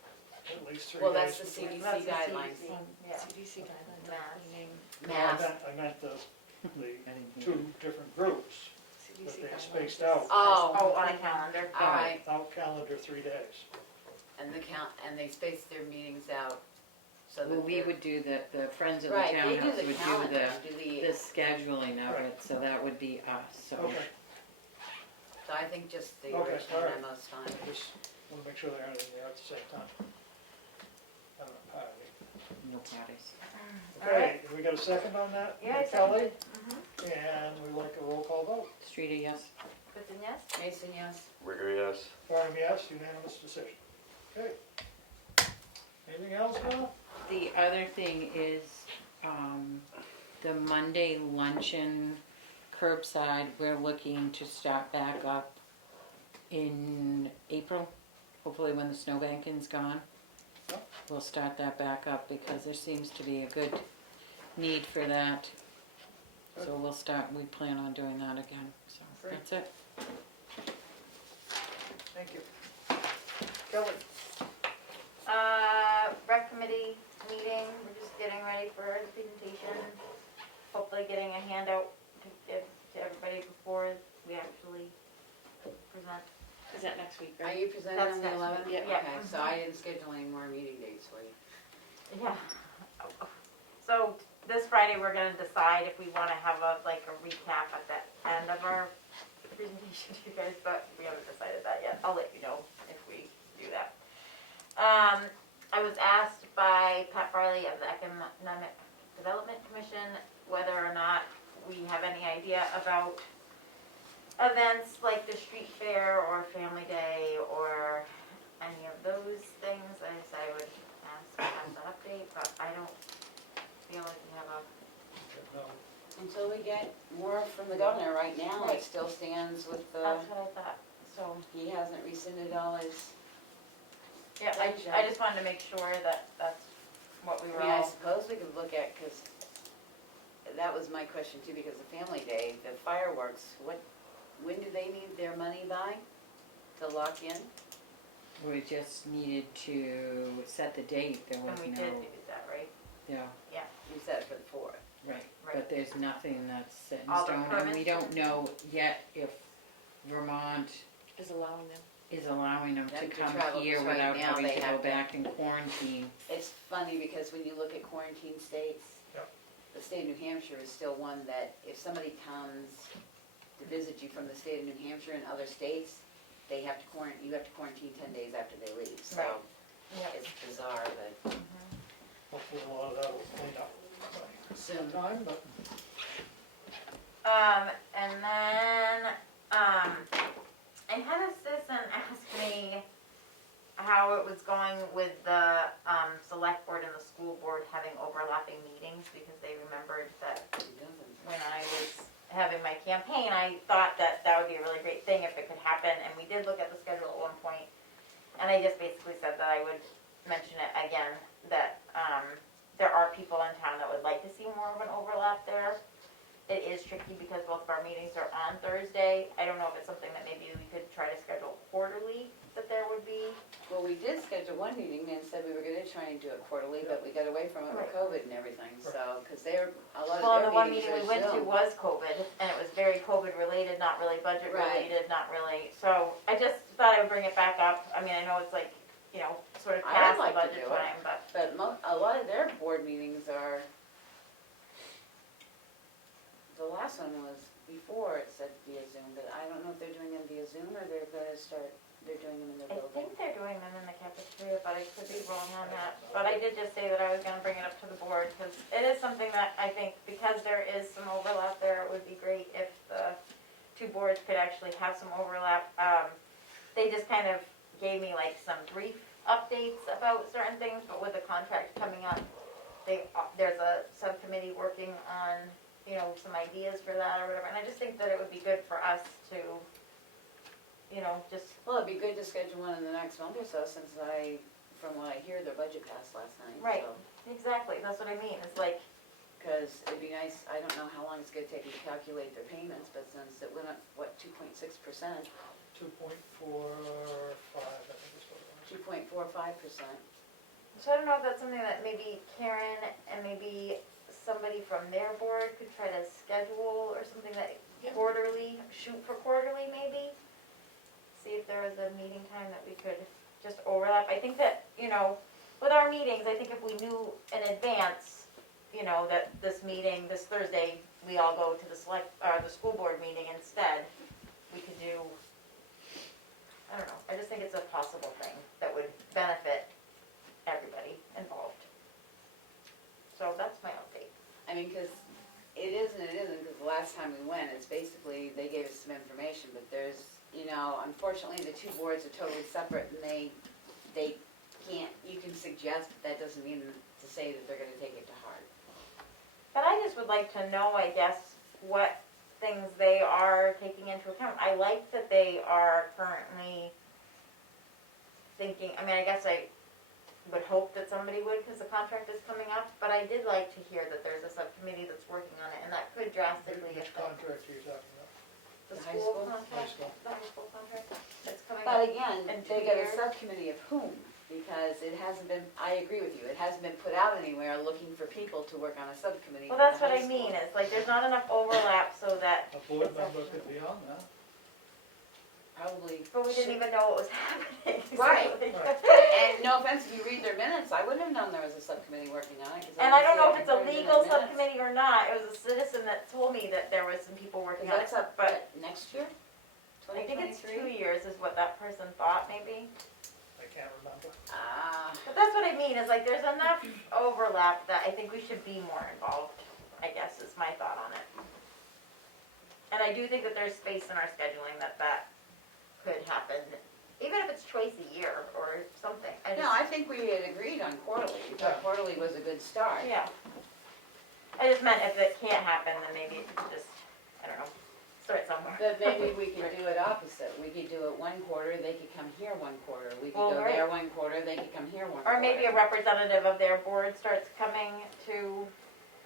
at least 3 days? Well, that's the between? CDC That's the guidelines. CDC. Yeah. CDC guidelines on Mask. cleaning, No, I Mask. meant the I didn't hear. 2 different groups, CDC but they guidelines. spaced out, Oh, on a calendar. All right, out calendar 3 days. and they space their meetings out so that Well, we they're- would do the Friends of the Right, they do Townhouse the would do calendar, do the the, scheduling of Right. it, so that would be us, so. Okay, so I think just the Okay, original all right. memo's fine. I just wanna make sure they aren't in there at the same time. Having a party. No parties. Okay, we got a second on that? Yeah, I Kelly, seconded. and we'd like a roll call vote. Streeter, yes? Kristen, yes? Mason, yes? Rigor, yes. Barnum, yes, unanimous decision. Okay. Anything else now? The other thing is, the Monday luncheon curbside, we're looking to start back up in April, hopefully when the snowbanking's gone. Yep. We'll start that back up because there seems to be a good need for that. So we plan on doing that again, so Great. that's it. Thank you. Kelly? Rec committee meeting, we're just getting ready for the presentation. Hopefully getting a handout to give to everybody before we actually present. Is that next week, Are right? you presenting That's on the next 11th? week, Okay, yeah. so I didn't schedule any more meeting dates for you. Yeah. So this Friday, we're gonna decide if we wanna have a recap at the end of our presentation to you guys, but we haven't decided that yet. I'll let you know if we do that. I was asked by Pat Farley of the Economic Development Commission whether or not we have any idea about events like the street fair or family day or any of those things. I said I would ask as an update, but I don't feel like we have a, No. Until we get more from the governor, right now, it still stands with the, that's what I thought, so. he hasn't rescinded all his, Yeah, I just wanted to make sure that that's what we I were mean, I all, suppose we could look at, because that was my question too, because the family day, the fireworks, when do they need their money by to lock in? We just needed to set the date, there was and we no, did do that, right? yeah, You said it for the 4th. right. Right. But there's nothing that's set in All the stone, and we permits? don't know yet if Vermont Is allowing them. is allowing them to Them to come travel, here 'cause right without now having they to go have to- back and quarantine. It's funny because when you look at quarantine states, Yep. the state of New Hampshire is still one that if somebody comes to visit you from the state of New Hampshire and other states, they have to you have to quarantine 10 days after they leave, so Right. Yep. it's bizarre, but Hopefully a lot of that will clean up by soon. time, but And then, I had a citizen ask me how it was going with the, select board and the school board having overlapping meetings, because they remembered that when I was having my campaign, I thought that that would be a really great thing if it could happen, and we did look at the schedule at one point, and I just basically said that I would mention it again, that, there are people in town that would like to see more of an overlap there. It is tricky because both of our meetings are on Thursday. I don't know if it's something that maybe we could try to schedule quarterly, that there would be. Well, we did schedule one meeting and said we were gonna try and do it quarterly, but we got away from it with Right. COVID and everything, so, cause they're, a lot Well, of the their one meetings meeting we are went to Zoom. was COVID, and it was very COVID related, not really budget Right. related, not really, so I just thought I would bring it back up. I mean, I know it's like, you know, sort of I would past the like to budget do it. time, but, But a lot of their board meetings are, the last one was before it said via Zoom, but I don't know if they're doing them via Zoom or they're doing them in their I building. think they're doing them in the cafeteria, but I could be wrong on that. But I did just say that I was gonna bring it up to the board, because it is something that I think, because there is some overlap there, it would be great if the two boards could actually have some overlap. They just kind of gave me like some brief updates about certain things, but with the contract coming up, there's a subcommittee working on, you know, some ideas for that or whatever, and I just think that it would be good for us to, you know, just, Well, it'd be good to schedule one in the next month or so, since from what I hear, their budget passed last night. Right. So, exactly, that's what I mean, it's like, cause it'd be nice, I don't know how long it's gonna take them to calculate their payments, but since it went up, what, 2.6%, 2.45, I think is what it was. 2.45%. so I don't know if that's something that maybe Karen and maybe somebody from their board could try to schedule or something that Yeah. quarterly, shoot for quarterly maybe? See if there was a meeting time that we could just overlap. I think that, you know, with our meetings, I think if we knew in advance, you know, that this meeting, this Thursday, we all go to the school board meeting instead, we could do, I don't know, I just think it's a possible thing that would benefit everybody involved. So that's my update. I mean, cause it is and it isn't, cause the last time we went, it's basically, they gave us some information, but there's, you know, unfortunately, the two boards are totally separate and they can't, you can suggest, but that doesn't mean to say that they're gonna take it to heart. But I just would like to know, I guess, what things they are taking into account. I like that they are currently thinking, I mean, I guess I would hope that somebody would, because the contract is coming up, but I did like to hear that there's a subcommittee that's working on it, and that could drastically Which affect contract are you talking about? the The high school school? contract. High school. The high school contract that's coming But up. again, In they 2 got a years? subcommittee of whom? Because it hasn't been, I agree with you, it hasn't been put out anywhere looking for people to work on a subcommittee. Well, for that's the what high I mean, school. it's like there's not enough overlap so that, A board It's member actually- could be on that. Probably. but we didn't even know what was happening. So, Right. like- And no offense, if you read their minutes, I wouldn't have known there was a subcommittee working on it. 'Cause And I didn't don't see know it if it's a recorded in legal their minutes. subcommittee or not, it was a citizen that told me that there was some people working on it, That's up, but but next year? I think it's 2 2023? years is what that person thought, maybe. I can't remember. Ah, But that's what I mean, is like, there's enough overlap that I think we should be more involved, I guess is my thought on it. And I do think that there's space in our scheduling that could happen, even if it's twice a year or something, I just. no, I think we had agreed on quarterly, we thought quarterly was a good start. Yeah. I just meant if it can't happen, then maybe it could just, I don't know, start somewhere. But maybe we could do it opposite, we could do it one quarter, they could come here one quarter, we could Well, go right. there one quarter, they could come here one quarter. Or maybe a representative of their board starts coming to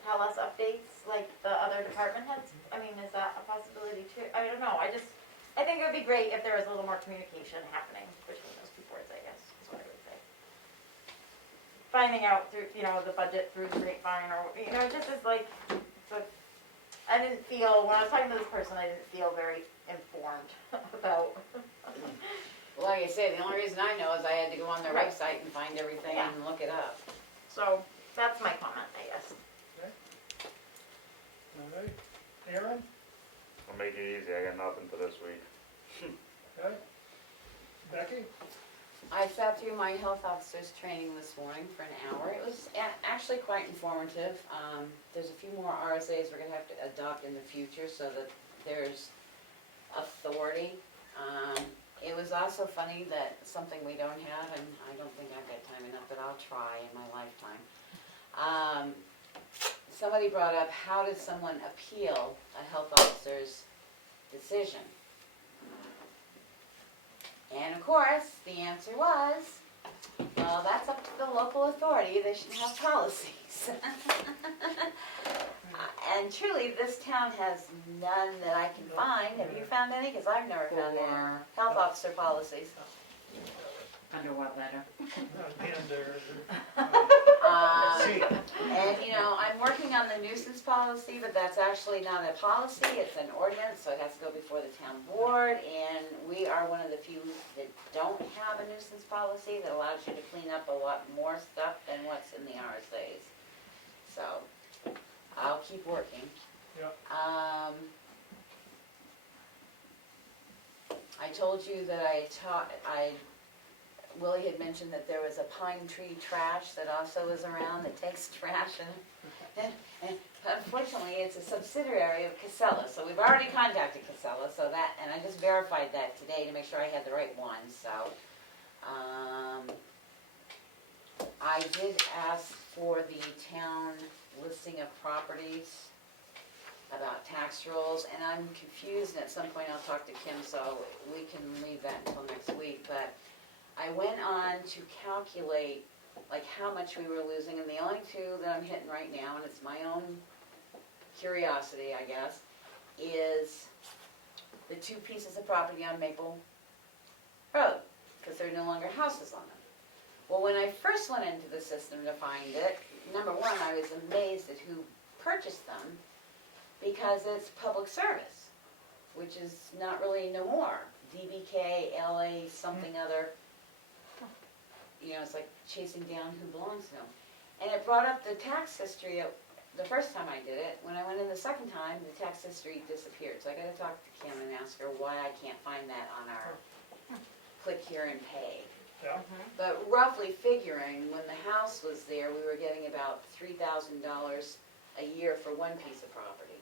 tell us updates, like the other department heads? I mean, is that a possibility too? I don't know, I think it would be great if there was a little more communication happening between those two boards, I guess, is what I would say. Finding out through, you know, the budget through the grapevine or, you know, just as like, so I didn't feel, when I was talking to this person, I didn't feel very informed about. Well, like I say, the only reason I know is I had to go on their Right. website and find everything Yeah. and look it up. So, that's my comment, I guess. All right, Aaron, I'll make it easy, I got nothing for this week. okay? Becky? I sat through my health officer's training this morning for an hour. It was actually quite informative. There's a few more RSAs we're gonna have to adopt in the future so that there's authority. It was also funny that something we don't have, and I don't think I've got time enough, but I'll try in my lifetime. Somebody brought up, how does someone appeal a health officer's decision? And of course, the answer was, well, that's up to the local authority, they should have policies. And truly, this town has none that I can find. Have you found any? Because I've never found any. For, Health officer policies. under what letter? And there, see, And you know, I'm working on the nuisance policy, but that's actually not a policy, it's an ordinance, so it has to go before the town board. And we are one of the few that don't have a nuisance policy that allows you to clean up a lot more stuff than what's in the RSAs. So, I'll keep working. Yep. I told you that Willie had mentioned that there was a pine tree trash that also is around that takes trash and unfortunately it's a subsidiary of Casella, so we've already contacted Casella, so that, and I just verified that today to make sure I had the right one, so. I did ask for the town listing of properties about tax rolls, and I'm confused, and at some point I'll talk to Kim, so we can leave that until next week, but I went on to calculate like how much we were losing, and the only two that I'm hitting right now, and it's my own curiosity, I guess, is the two pieces of property on Maple Road, because there are no longer houses on them. Well, when I first went into the system to find it, number one, I was amazed at who purchased them, because it's public service, which is not really no more. DBK, LA, something other. You know, it's like chasing down who belongs to them. And it brought up the tax history the first time I did it. When I went in the second time, the tax history disappeared. So I gotta talk to Kim and ask her why I can't find that on our click here and pay. yeah, But roughly figuring, when the house was there, we were getting about $3,000 a year for one piece of property.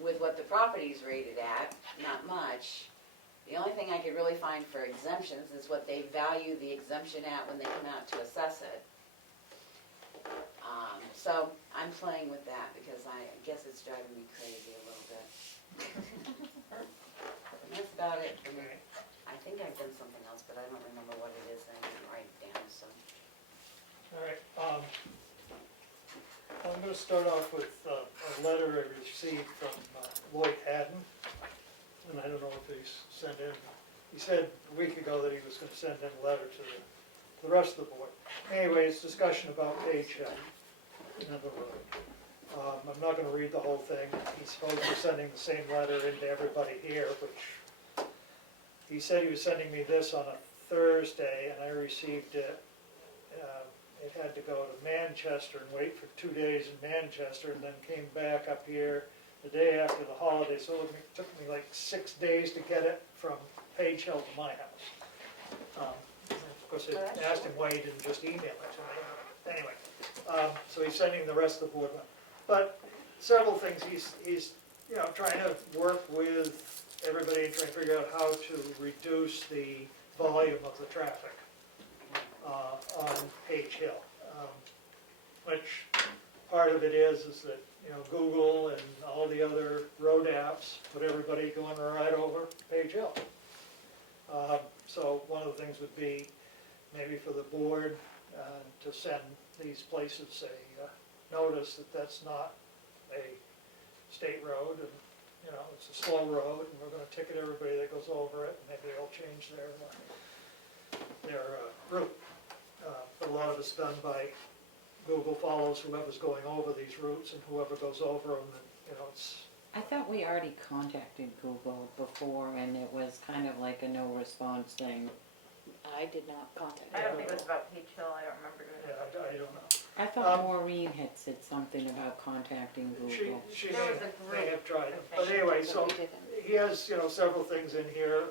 With what the property's rated at, not much. The only thing I could really find for exemptions is what they value the exemption at when they come out to assess it. So I'm playing with that because I guess it's driving me crazy a little bit. And that's about it for me. okay. I think I've done something else, but I don't remember what it is, and I didn't write it down, so. All right, I'm gonna start off with a letter I received from Lloyd Haddon, and I don't know if he's sent in, he said a week ago that he was gonna send in a letter to the rest of the board. Anyway, it's discussion about Page Hill, another road. I'm not gonna read the whole thing, he's supposed to be sending the same letter into everybody here, which he said he was sending me this on a Thursday, and I received it. It had to go to Manchester and wait for 2 days in Manchester, and then came back up here the day after the holiday, so it took me like 6 days to get it from Page Hill to my house. Of course, I asked him why he didn't just email it to me. Anyway, so he's sending the rest of the board. But several things, he's you know, trying to work with everybody and trying to figure out how to reduce the volume of the traffic on Page Hill. Which part of it is that, you know, Google and all the other road apps put everybody going right over Page Hill. So one of the things would be maybe for the board to send these places a notice that that's not a state road, and you know, it's a slow road, and we're going to ticket everybody that goes over it, and maybe they'll change their route. But a lot of it's done by Google follows whoever's going over these routes, and whoever goes over them, and you know, it's. I thought we already contacted Google before and it was kind of like a no response thing. I did not contact I her. don't think it was about Page Hill, I don't remember doing Yeah, it. I don't know. I thought Maureen had said something about contacting Google. She There was a may group, have tried I it, think. but anyway, But so we didn't. he has, you know, several things in here.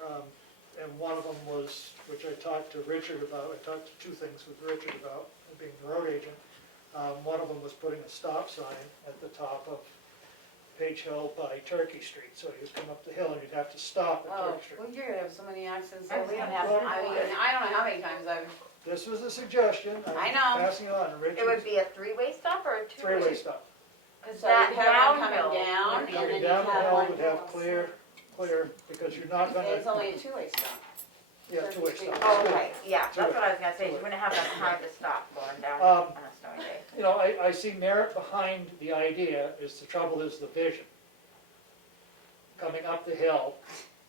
and one of them was, which I talked to Richard about, I talked to two things with Richard about, being the road agent. One of them was putting a stop sign at the top of Page Hill by Turkey Street, so you'd come up the hill and you'd have to stop at Oh, Turkey Street. well, you're gonna have so many accidents. I was gonna I mean, I don't know how many times I've, This was a suggestion, I I'm know. passing it on, It would Richard's be a three-way stop or a two-way? three-way stop. Because so that you'd have one downhill coming down would be- and then Coming you down the have hill one. would have clear, because you're not gonna, It's only a two-way stop. yeah, two-way stop. Oh, okay, yeah, that's Two-way. what I was gonna say, you wouldn't have enough time to stop going down Um, on a snowy day. You know, I see merit behind the idea, is the trouble is the vision. Coming up the hill,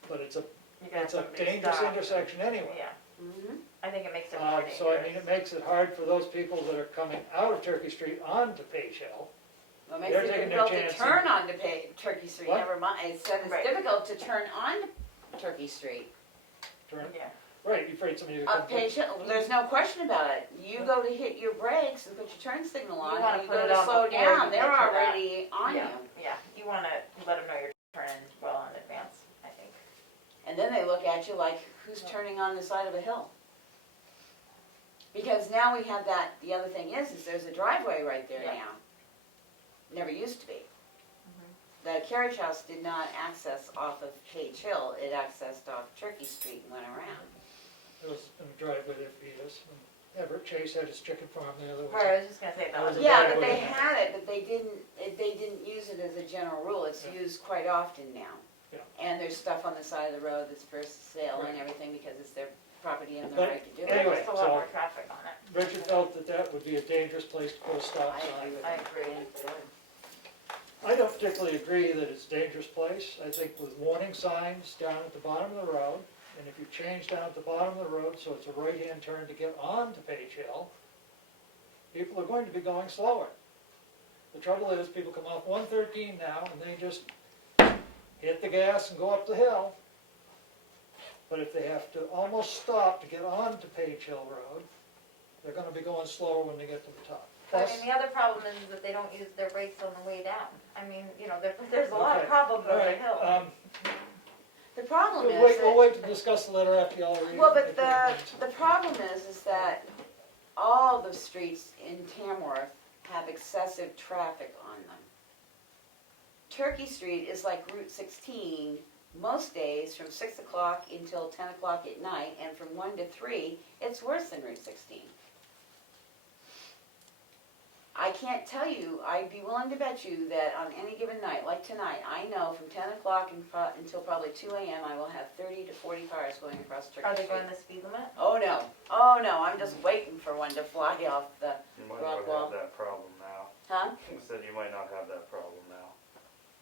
but it's a You gotta have It's a somebody dangerous stop. intersection anyway. Yeah, Mm-hmm. I think it makes it more dangerous. So I mean, it makes it hard for those people that are coming out of Turkey Street onto Page Hill. Well, it makes They're it taking their difficult to chance turn onto Turkey Street, What? never mind, it said it's Right. difficult to turn on Turkey Street. Yeah, Right, you're afraid somebody will Up come. Page Hill, there's no question about it. You go to hit your brakes and put your turn signal You on, wanna and you put go it to on slow before down, you they're get to that. already on you. yeah, you wanna let them know you're turning well in advance, I think. And then they look at you like, who's turning on the side of a hill? Because now we have that, the other thing is there's a driveway right there Yeah. now. Never used to be. The carriage house did not access off of Page Hill, it accessed off Turkey Street and went around. It was in the driveway there for years. When Everett Chase had his chicken farm there. There was Right, I was just gonna say that was. a Yeah, but driveway they there. had it, but they didn't use it as a general rule, it's Yeah. used quite often now. Yeah. And there's stuff on the side of the road that's for sale and Right. everything because it's their property and But their right to do it. anyway, There's a lot so- more traffic on it. Richard felt that that would be a dangerous place to put a stop I agree sign. with I that. agree. I don't particularly agree that it's a dangerous place. I think with warning signs down at the bottom of the road, and if you change down at the bottom of the road so it's a right-hand turn to get onto Page Hill, people are going to be going slower. The trouble is, people come off 113 now and they just hit the gas and go up the hill. But if they have to almost stop to get onto Page Hill Road, they're gonna be going slower when they get to the top. I Plus, mean, the other problem is that they don't use their brakes on the way down. I mean, you know, there's a lot of Okay. problems all on the right, hill. The problem we'll is wait, that- we'll wait to discuss the letter after y'all read it. well, but if you don't mind. the problem is that all the streets in Tamworth have excessive traffic on them. Turkey Street is like Route 16 most days from 6 o'clock until 10 o'clock at night, and from 1 to 3, it's worse than Route 16. I can't tell you, I'd be willing to bet you that on any given night, like tonight, I know from 10 o'clock until probably 2 a.m. I will have 30 to 40 cars going across Turkey Are they Street. going the speed limit? Oh no, I'm just waiting for one to fly off the, You might Rock not wall. have that problem now. huh? You said you might not have that problem now.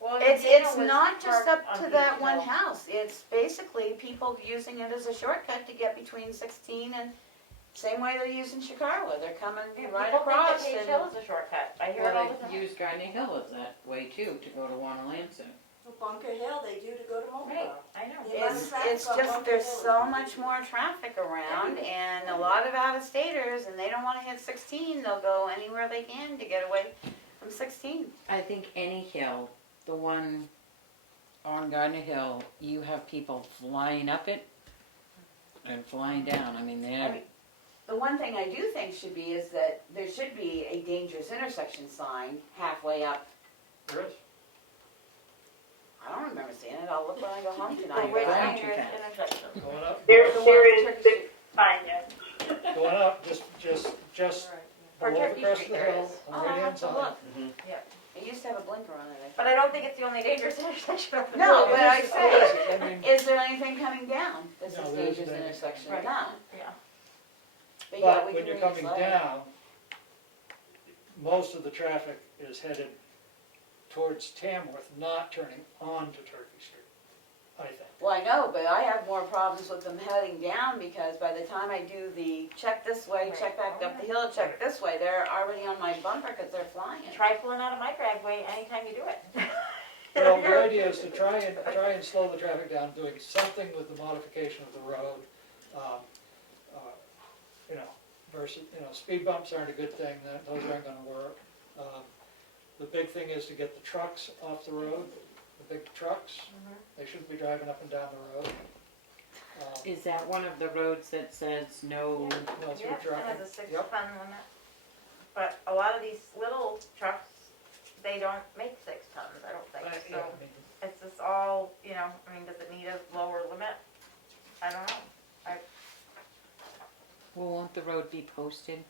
Well, It's Daniel was not just parked up on to that Beach one Hill. house, it's basically people using it as a shortcut to get between 16 and, same way they're using Chicago, they're coming Yeah, right people across think that Page and. Hill is a shortcut. I hear it all the Well, time. they use Gardner Hill as that way too, to go to Wanalancet. Bunker Hill, they do to go to Right, Multnomah. I know. Yeah. It's just, there's so much more traffic around and a lot of out-of-staters and they don't wanna hit 16, they'll go anywhere they can to get away from 16. I think any hill, the one on Gardner Hill, you have people flying up it and flying down. I mean, they're, The one thing I do think should be is that there should be a dangerous intersection sign halfway up. There is. I don't remember seeing it, I'll look when I go home Well, tonight. which Going but- too dangerous fast. intersection? Going up, There The one is Turkey the Street. sign, yes. going up, just For below the Turkey crest of Street the there hill, is. on Oh, the I'll right-hand have to side. look. Yeah. It used to have a blinker on it, I But I don't think it's the only dangerous intersection of the No, village. but I It is, say, I mean, is there anything coming down? This No, is there isn't dangerous anything. intersection Right. down. Yeah. But yeah, but we when can you're read coming this later. down, most of the traffic is headed towards Tamworth, not turning onto Turkey Street, I think. Well, I know, but I have more problems with them heading down because by the time I do the check this way, check back up the hill, check this way, they're already on my bumper because they're flying. Try pulling out of my driveway anytime you do it. Well, the idea is to try and slow the traffic down, doing something with the modification of the road. You know, versus, speed bumps aren't a good thing, those aren't gonna work. The big thing is to get the trucks off the road, the big trucks, they shouldn't be driving up and down the road. Is that one of the roads that says no? No through Yep, it trucking. has a 6 Yep. ton limit. But a lot of these little trucks, they don't make 6 tons, I don't think, Yeah, so I mean, it's just all, you know, I mean, does it need a lower limit? I don't know. Well, won't the road be posted?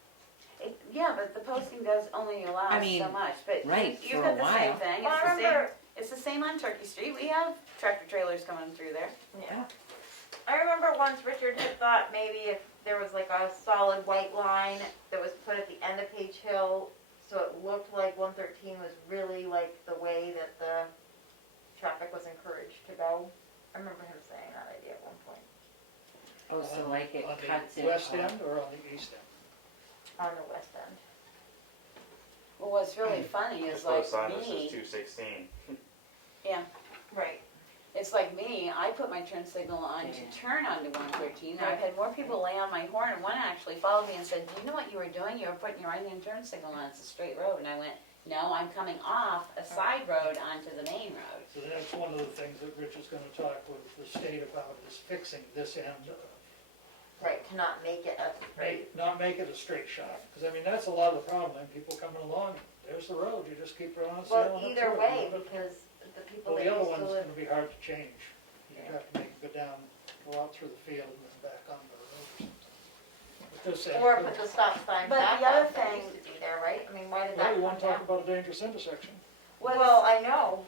Yeah, but the posting does only allow I mean, so much, but right, you've for a got the same while. thing, Well, I it's the same, remember, it's the same on Turkey Street, we have tractor trailers coming through there. yeah. I remember once Richard had thought maybe if there was like a solid white line that was put at the end of Page Hill, so it looked like 113 was really like the way that the traffic was encouraged to go. I remember him saying that idea at one point. Oh, so like it on cuts the it west off. end or on the east end? On the west end. Well, what's really funny is Just put a like sign that says me, 216. Right. it's like me, I put my turn signal on to Yeah. turn onto 113, I've had more people lay on my horn, and one actually followed me and said, do you know what you were doing? You were putting your right-hand turn signal on, it's a straight road, and I went, no, I'm coming off a side road onto the main road. So that's one of the things that Rich is gonna talk with the state about, is fixing this end. Right, to not make it a straight. Not make it a straight shot, because I mean, that's a lot of the problem, then people coming along, there's the road, you just keep on sailing Well, up either through it. way, because the people Well, that the other used one's to live. gonna be hard to change, you have to make it go down, go out through the field and then back onto the road or something. But this end, Or put the stop sign But back the other up that thing- used to be there, right? I mean, why did well, that you come wanna talk down? about a dangerous intersection? Well, I know.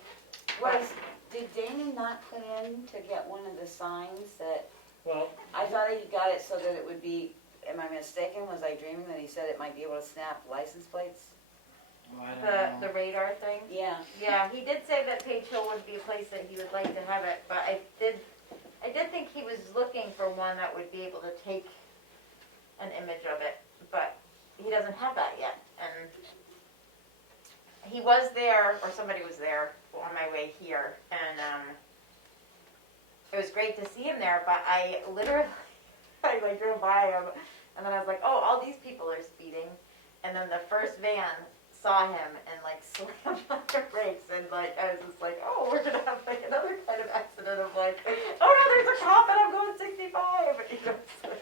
Did Damon not put in to get one of the signs that, Well, I thought he got it so that it would be, am I mistaken, was I dreaming that he said it might be able to snap license plates? Oh, I don't know. The radar thing? Yeah. Yeah, he did say that Page Hill would be a place that he would like to have it, but I did think he was looking for one that would be able to take an image of it, but he doesn't have that yet, and he was there, or somebody was there on my way here, and, it was great to see him there, but I literally, I like drove by him, and then I was like, oh, all these people are speeding, and then the first van saw him and like slammed on their brakes, and like I was just like, oh, we're gonna have like another kind of accident of like, oh no, there's a cop and I'm going 65. You know, it's like,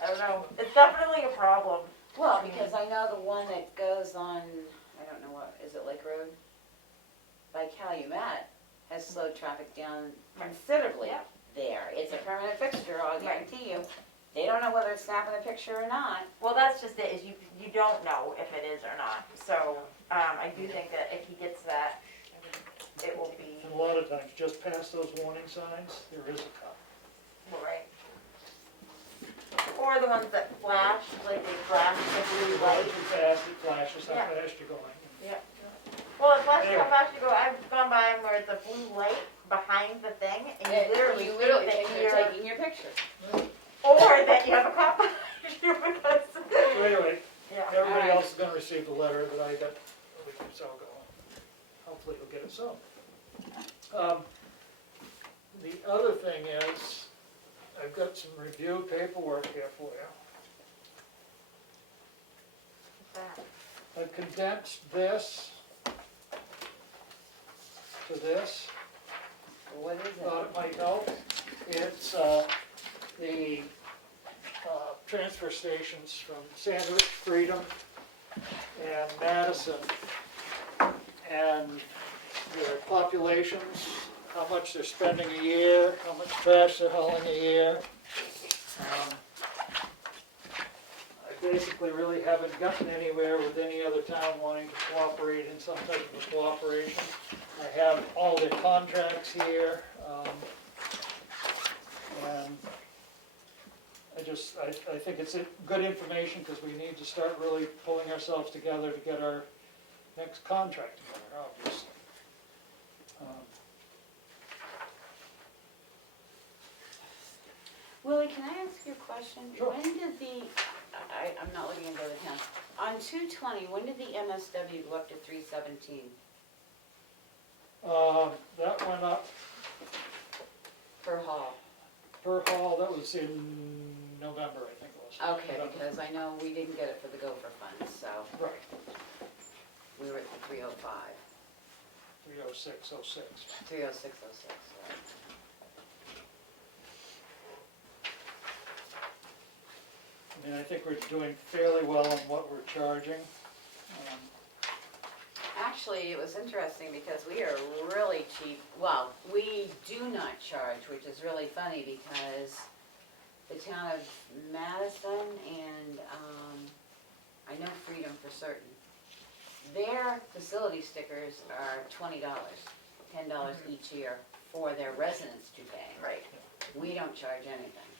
I don't know. It's definitely a problem. Well, because I know the one that goes on, I don't know what, is it Lake Road? By Calumet has slowed traffic down considerably Yeah. there. It's a permanent fixture, I'll guarantee you. They don't know whether it's snapping a picture or not. Well, that's just it. Is you don't know if it is or not. So I do think that if he gets that, it will be and a lot of times, just past those warning signs, there is a cop. right. Or the ones that flash, like they flash the blue light. Too fast, it flashes how Yeah. fast you're going. Yeah. Well, it flashes how fast you go. I've gone by where it's a blue light behind the thing, and you literally You think literally that think they're you're, taking your picture. or that you have a cop behind you because. So anyway, Yeah. everybody Alright. else is gonna receive the letter that I got a week or so ago. Hopefully you'll get it soon. The other thing is, I've got some review paperwork here for you. I've condensed this to this. What is it? Thought it might help. It's the transfer stations from Sandwich, Freedom, and Madison, and their populations, how much they're spending a year, how much trash they're hauling a year. I basically really haven't gotten anywhere with any other town wanting to cooperate in some type of a cooperation. I have all their contracts here, and I think it's good information, because we need to start really pulling ourselves together to get our next contract together, obviously. Willie, can I ask you a question? Sure. When did I'm not looking at the other town. On 220, when did the MSW go up to 317 That went up per haul? per haul, that was in November, I think it was. Okay, November. because I know we didn't get it for the Gopher funds, so Right, we were at the 305, 30606. 30606, right. I mean, I think we're doing fairly well on what we're charging. Actually, it was interesting because we are really cheap. Well, we do not charge, which is really funny because the town of Madison and, I know Freedom for certain, their facility stickers are $20, $10 each year for their residents to pay. Right. We don't charge anything.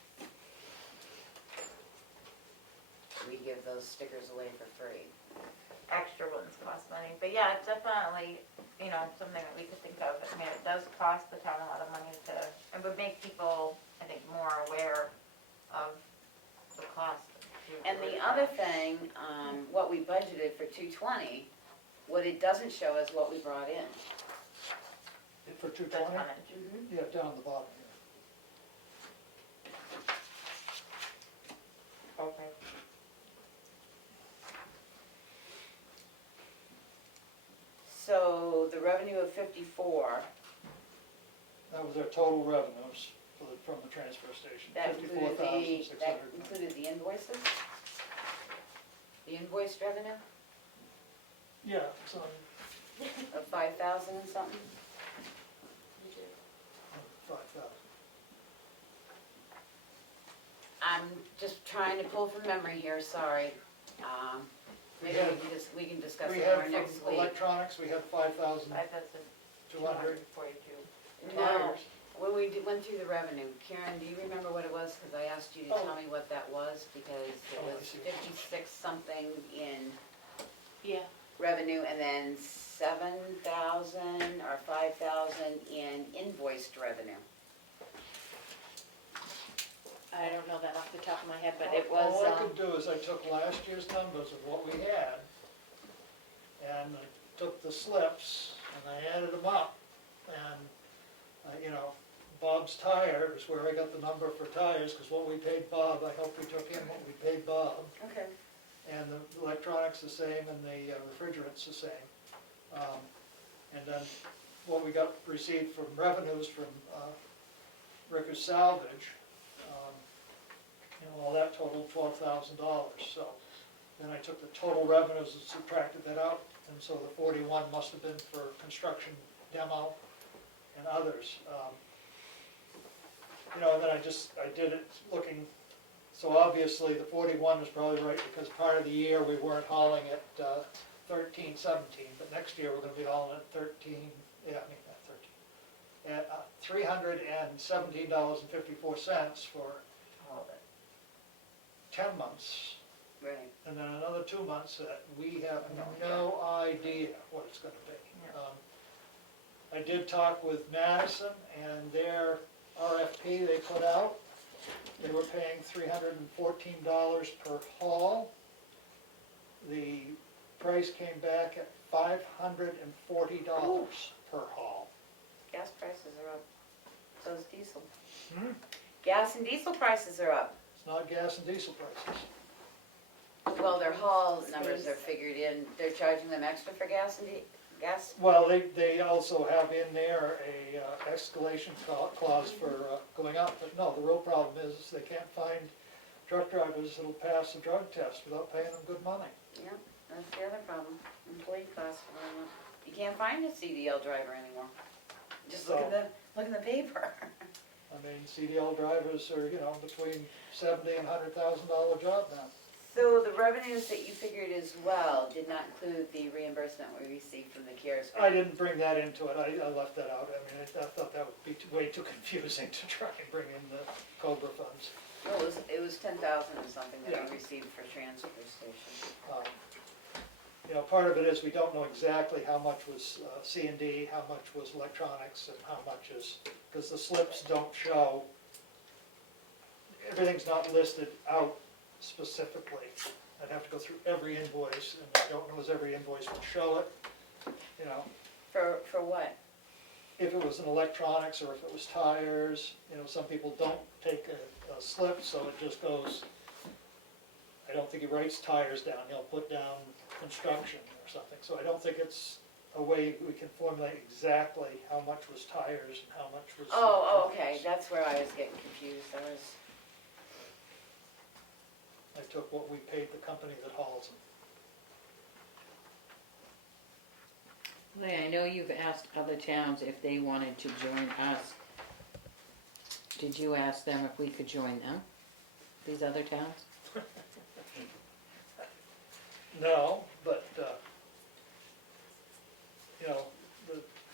We give those stickers away for free. Extra ones cost money, but yeah, it's definitely, something that we could think of. I mean, it does cost the town a lot of money it would make people, I think, more aware of the cost. And the other thing, what we budgeted for 220, what it doesn't show is what we brought in. For The 220? tonnage. Yeah, down the bottom here. Okay. So the revenue of 54, That was our total revenues from the transfer station, that included that 54,600. included the invoices? The invoiced revenue Yeah, so, of 5,000 and something? 5,000. I'm just trying to pull from memory here, sorry. Maybe we can discuss We it had more next from week. electronics, we had 5,200. 5,242. No, when we went through the revenue, Karen, do you remember what it was? Because I asked you to tell me what that was, because it Oh, I was see. 56 something in Yeah, revenue and then 7,000 or 5,000 in invoiced revenue. I don't know that off the top of my head, but it was, All I could do is I took last year's numbers of what we had, and I took the slips, and I added them up, and, Bob's tire is where I got the number for tires, because what we paid Bob, I hope we took in what we paid Bob, Okay. and the electronics the same, and the refrigerants the same. And then what we got received from revenues from Ricker's Salvage, all that totaled $12,000, so then I took the total revenues and subtracted that out, and so the 41 must have been for construction, demo, and others. And then I did it looking, so obviously the 41 is probably right, because part of the year we weren't hauling at 13, 17, but next year we're gonna be hauling at 13, at $317.54 for All of it. 10 months, Right. and then another 2 months that we have no idea what it's gonna be. Yeah. I did talk with Madison, and their RFP they put out, they were paying $314 per haul. The price came back at $540 per haul. Gas prices are up. So is diesel. Hmm? Gas and diesel prices are up. It's not gas and diesel prices. Well, their haul numbers are figured in. They're charging them extra for gas and gas? Well, they also have in there a escalation clause for going up, but no, the real problem is they can't find truck drivers that'll pass the drug test without paying them good money. Yeah, that's the other problem. Employee costs are going up. You can't find a CDL driver anymore. Just look in the paper. I mean, CDL drivers are, between $70,000 and $100,000 job now. So the revenues that you figured as well did not include the reimbursement we received from the CARES I grant? didn't bring that into it, I left that out. I mean, I thought that would be way too confusing to try and bring in the Cobra funds. Well, it was 10,000 or something that Yeah. we received for transfer station. Part of it is we don't know exactly how much was C&D, how much was electronics, and how much is, because the slips don't show, everything's not listed out specifically. I'd have to go through every invoice, and I don't know as every invoice would show it, For what? if it was an electronics or if it was tires. Some people don't take a slip, so it just goes, I don't think he writes tires down, he'll put down construction or something. So I don't think it's a way we can formulate exactly how much was tires and how much was. Oh, okay, that's where I was getting confused. I took what we paid the company that hauls them. Leah, I know you've asked other towns if they wanted to join us. Did you ask them if we could join them, these other towns? No, but, you know,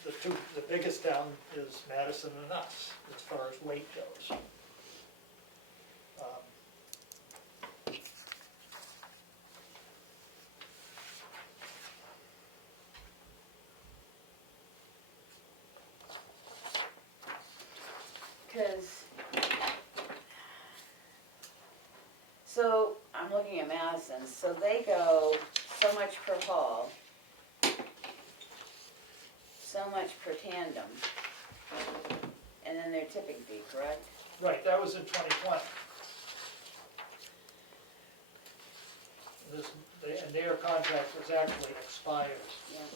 the biggest town is Madison and us, as far as weight goes. Because, so, I'm looking at Madison, so they go so much per haul, so much per tandem, and then their tipping fee, correct? Right, that was in 2020. And their contract was actually expired. Yeah.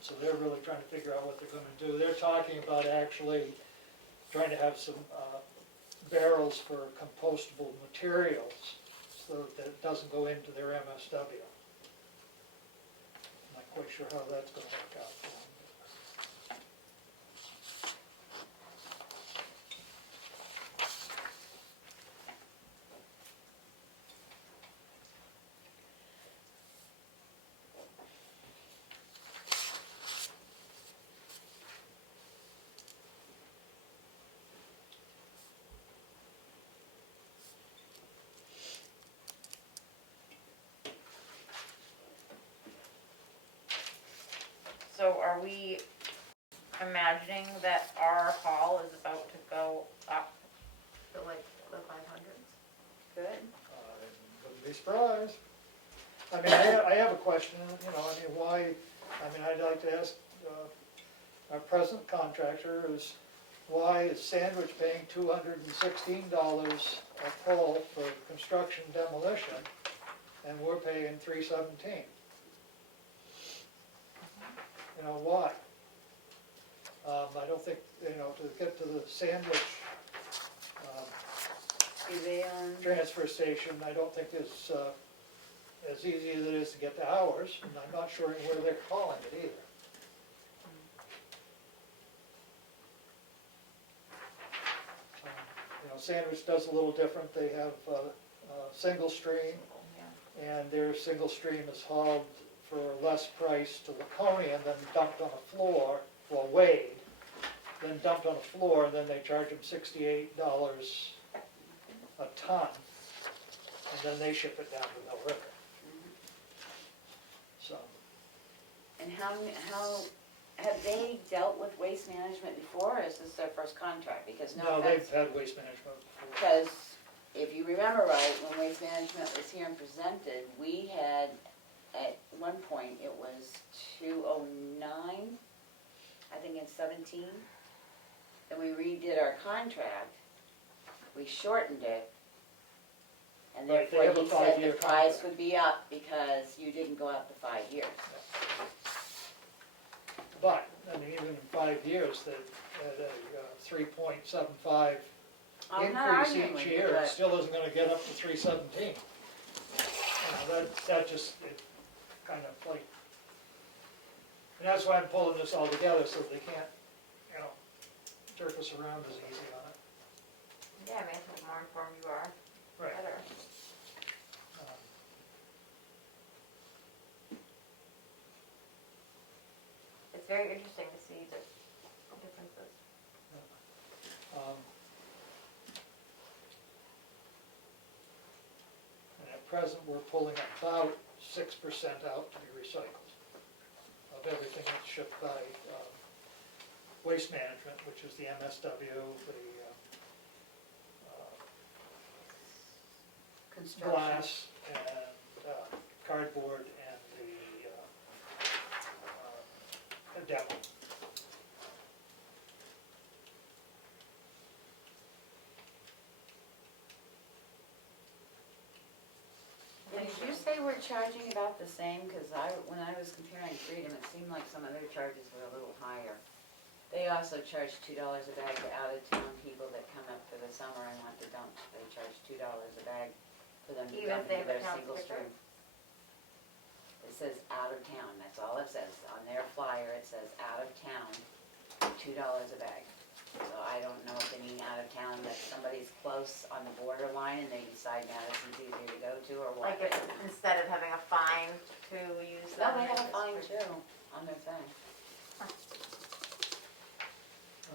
So they're really trying to figure out what they're gonna do. They're talking about actually trying to have some barrels for compostable materials so that it doesn't go into their MSW. I'm not quite sure how that's gonna work out for them. So are we imagining that our hall is about to go up to like the 500s? Good. I wouldn't be surprised. I mean, I have a question, you know, I mean, why, I mean, I'd like to ask our present contractor is, why is Sandwich paying $216 a pull for construction demolition, and we're paying $317? You know, why? I don't think, you know, to get to the Sandwich Do they own? transfer station, I don't think is as easy as it is to get to ours, and I'm not sure where they're calling it either. You know, Sandwich does a little different. They have single stream, and their single stream is hauled for less price to Laconia and then dumped on a floor, well, weighed, then dumped on a floor, and then they charge them $68 a ton, and then they ship it down to Mill River. So, And how, have they dealt with waste management before, or is this their first contract? Because no, they've had waste management before. Because if you remember right, when Waste Management was here and presented, we had, at one point, it was 209, I think in 17. Then we redid our contract, we shortened it, and Right, they therefore have a he said the 5-year price contract. would be up because you didn't go out the 5 years. But, I mean, even in 5 years, that at a 3.75 I'm not increase arguing each with you, year, it but still isn't gonna get up to 317. You know, that just, it kind of like, and that's why I'm pulling this all together, so they can't, you know, jerk us around as easy on it. Yeah, I mean, the more informed you are, Right. better. It's very interesting to see the differences. And at present, we're pulling about 6% out to be recycled of everything that's shipped by Waste Management, which is the MSW, the construction. glass and cardboard and the demo. Did you say we're charging about the same? Because when I was comparing Freedom, it seemed like some of their charges were a little higher. They also charge $2 a bag to out-of-town people that come up for the summer and want to dump. They charge $2 a bag for them to Even dump if they into have a their town single sticker? stream. It says out of town, that's all it says. On their flyer, it says out of town, $2 a bag. So I don't know if they mean out of town, that somebody's close on the borderline and they decide Madison's easier to go to or what. Like if, instead of having a fine to use No, them. they have a it's fine free. too on their thing.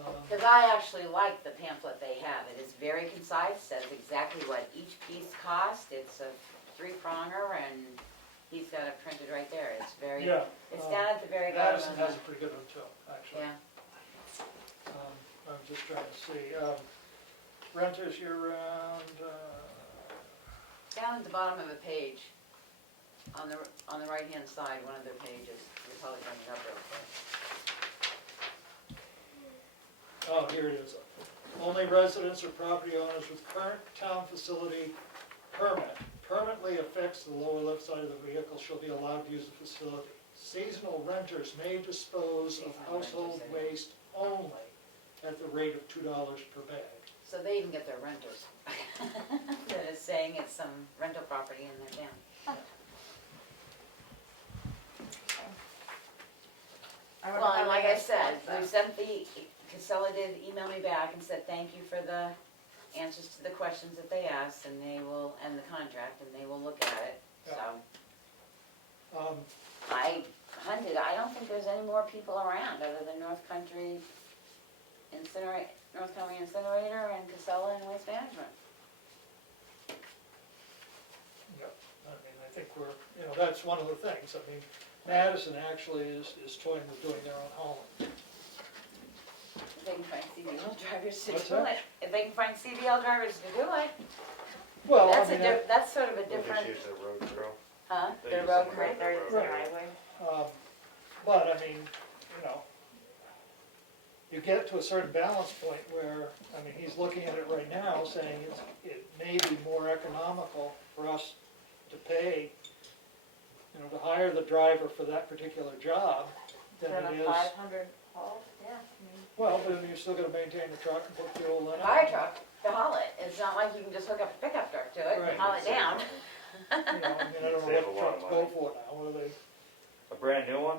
Um, Because I actually like the pamphlet they have. It is very concise, says exactly what each piece cost. It's a 3-pronger and he's got it printed right there. It's very, Yeah. it's down at the very bottom Madison of has the, a pretty good one too, actually. yeah. I'm just trying to see, renters year-round, Down at the bottom of a page, on the right-hand side, one of their pages. You're probably bring it up real quick. oh, here it is. Only residents or property owners with current town facility permit permanently affixed to the lower left side of the vehicle shall be allowed to use the facility. Seasonal renters may dispose of Seasonal household renters, yeah. waste only at the rate of $2 per bag. So they even get their renters. That is saying it's some rental property in their town. Well, and like I said, we sent Casella did email me back and said, thank you for the answers to the questions that they asked, and they will, and the contract, and they will look at it, so. Um, I hunted, I don't think there's any more people around other than North Country Incinerator and Casella and Waste Management. Yeah, I mean, I think we're, that's one of the things. I mean, Madison actually is toying with doing their own hauling. If they can find CDL drivers to What's do that? it, if they can find CDL drivers to do it, Well, that's I mean, that's sort of a We'll different, just use their road crew. huh? They Their use road some crew. Right, there is the Right. driveway. but I mean, you get to a certain balance point where, I mean, he's looking at it right now saying it may be more economical for us to pay, to hire the driver for that particular job than Then it a is. 500 haul, yeah. Well, but then you still gotta maintain the truck and put fuel in it. Fire truck to haul it, it's not like you can just hook up a pickup truck to it Right. and haul it down. I mean, I don't know Save a what lot of trucks go money. for now, what are they, A brand new one?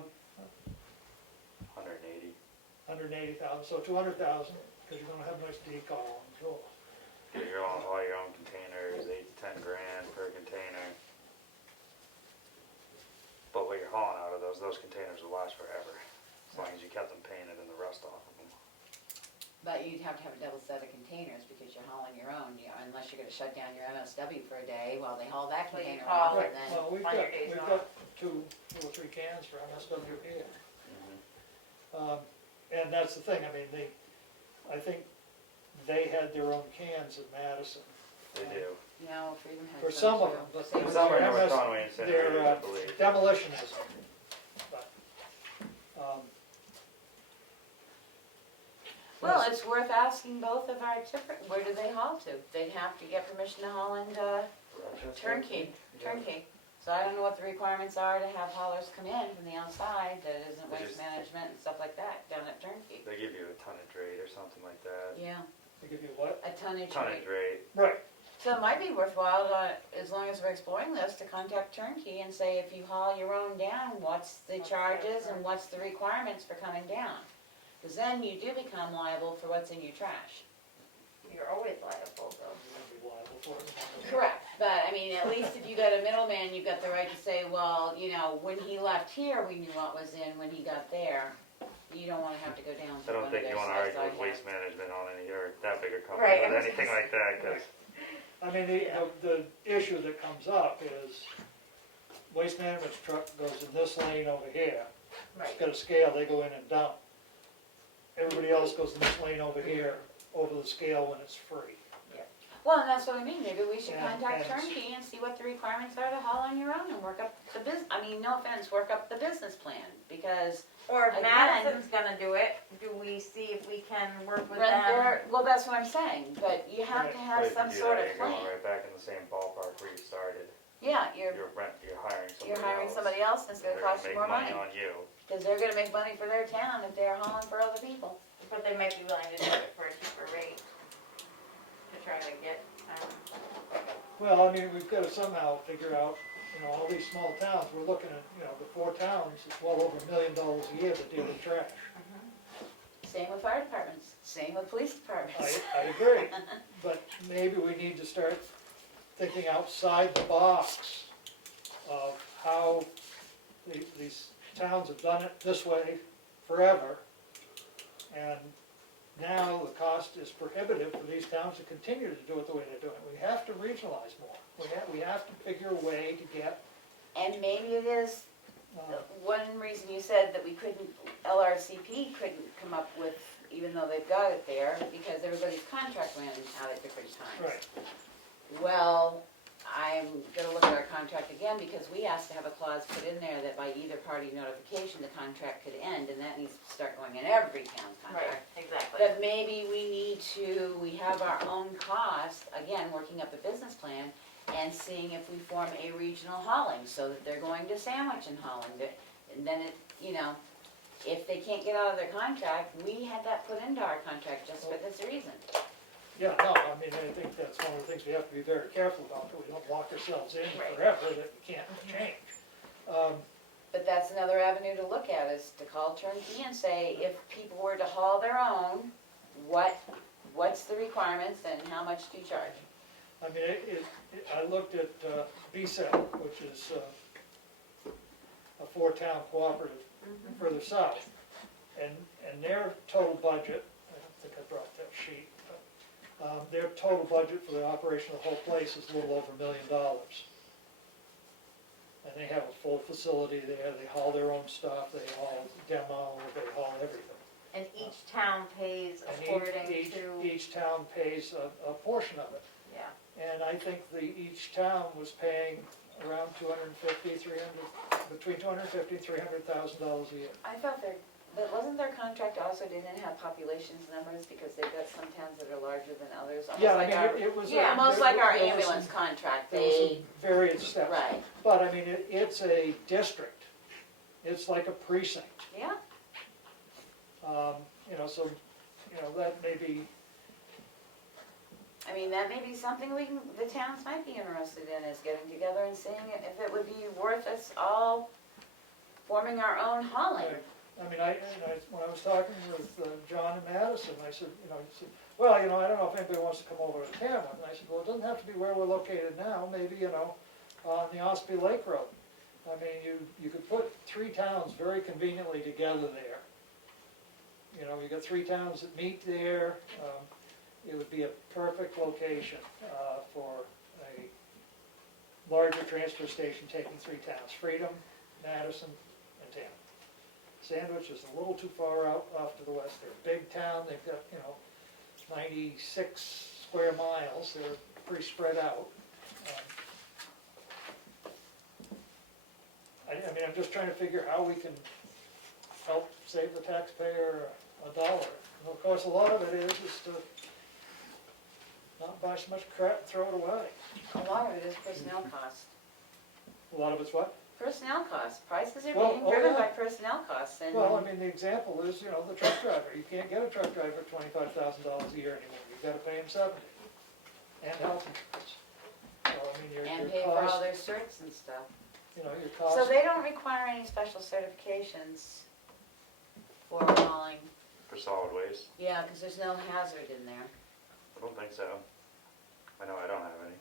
180. 180,000, so 200,000, because you're gonna have a nice decal on the floor. Get your own, all your own containers, 8 to 10 grand per container. But what you're hauling out of those containers will last forever, as long as you kept them painted and the rust off of them. But you'd have to have a double set of containers because you're hauling your own, unless you're gonna shut down your MSW for a day while they haul that Well, you container haul off Right, and then. well, we've on your got, days we've off. got two or three cans for MSW here. Mm-hmm. And that's the thing, I mean, I think they had their own cans in Madison. They do. No, Freedom has For some of too. them, but Same with Some are their North MS Conway Incinerator, I their believe. demolition isn't. But, Well, it's worth asking both of our tipper, where do they haul to? They'd have to get permission to haul into Rochester? turnkey, Yeah. turnkey. So I don't know what the requirements are to have haulers come in from the outside that isn't They waste just- management and stuff like that down at turnkey. They give you a tonnage rate or something like that. Yeah, they give you what? a tonnage Tonnage rate. rate. Right, So it might be worthwhile, as long as we're exploring this, to contact turnkey and say, if you haul your own down, what's the charges and what's the requirements for coming down? Because then you do become liable for what's in your trash. You're always liable though. you're gonna be liable for it. Correct, but I mean, at least if you got a middleman, you've got the right to say, well, when he left here, we knew what was in, when he got there. You don't wanna have to go down I to one don't of think their you wanna sites. argue with waste management on any, or that bigger company, Right, I with was anything gonna like that, cause I mean, the issue that comes up is Waste Management's truck goes in this lane over here. It's got a scale, they go in and dump. Everybody else goes in this lane over here, over the scale when it's free. Well, and that's what I mean, maybe we should And- contact and- turnkey and see what the requirements are to haul on your own and work up the no offense, work up the business plan, because Or if Again- Madison's gonna do it, do we see if we can work with rent them? their, well, that's what I'm saying, but you have to Right. have if you some do sort that, of you're going plan. right back in the same ballpark where you started. Yeah, You're hiring somebody you're hiring else. somebody else and it's gonna They're cost you make more money, on you. cause they're gonna make money for their town if they're hauling for other people. But they might be willing to do it for a cheaper rate to try to get Well, I mean, we've gotta somehow figure out, you know, all these small towns, we're looking at, you know, the 4 towns, it's well over $1 million a year that deal with trash. Same with fire departments, same with police departments. I agree, but maybe we need to start thinking outside the box of how these towns have done it this way forever, and now the cost is prohibitive for these towns to continue to do it the way they're doing it. We have to regionalize more. We have to figure a way to get, And maybe it is, uh, one reason you said that we couldn't, LRCP couldn't come up with, even though they've got it there, because everybody's contract ran out at different times. right, Well, I'm gonna look at our contract again, because we asked to have a clause put in there that by either party notification, the contract could end, and that needs to start going in every town's Right, contract. exactly. But maybe we need to, we have our own cost, again, working up a business plan, and seeing if we form a regional hauling, so that they're going to Sandwich and hauling, and then it, you know, if they can't get out of their contract, we had that put into our contract just for this reason. yeah, no, I mean, I think that's one of the things we have to be very careful about, that we don't lock ourselves in Right. forever that we can't change. But that's another avenue to look at, is to call turnkey and say, if people were to haul their own, what's the requirements and how much do you charge? I mean, I looked at BSEP, which is a 4-town cooperative further south, and their total budget, I don't think I brought that sheet, but their total budget for the operation of the whole place is a little over $1 million. And they have a full facility there, they haul their own stuff, they haul demo, they haul everything. And each town pays And according to, each town pays a portion of it. yeah. And I think each town was paying around between $250,000 and $300,000 a year. I thought but wasn't their contract also didn't have populations numbers, because they've got some towns that are larger than others? Almost Yeah, I like mean, our- it was. Yeah, almost like our there was ambulance some- contract, There was they, some various steps. right, But I mean, it's a district. It's like a precinct. yeah, You know, so, you know, that may be, I mean, that may be something the towns might be interested in, is getting together and seeing if it would be worth us all forming our own hauling. I mean, when I was talking with John and Madison, I said, you know, he said, well, you know, I don't know if anybody wants to come over to Tamworth. And I said, well, it doesn't have to be where we're located now, maybe, you know, on the Ospey Lake Road. I mean, you could put 3 towns very conveniently together there. You know, you got 3 towns that meet there. It would be a perfect location for a larger transfer station taking 3 towns, Freedom, Madison, and Tamworth. Sandwich is a little too far out off to the west. They're a big town, they've got, you know, 96 square miles, they're pretty spread out. I mean, I'm just trying to figure how we can help save the taxpayer $1. And of course, a lot of it is to not buy so much crap and throw it away. A lot of it is personnel costs. A lot of it's what? Personnel costs, prices are Well, being oh, driven yeah. by personnel costs, and. Well, I mean, the example is, you know, the truck driver. You can't get a truck driver at $25,000 a year anymore. You've got to pay him $70,000. And health insurance. So, I mean, your And pay for all cost, their certs and stuff. you know, your So cost. they don't require any special certifications for hauling, For solid waste? yeah, because there's no hazard in there. I don't think so. I know I don't have any.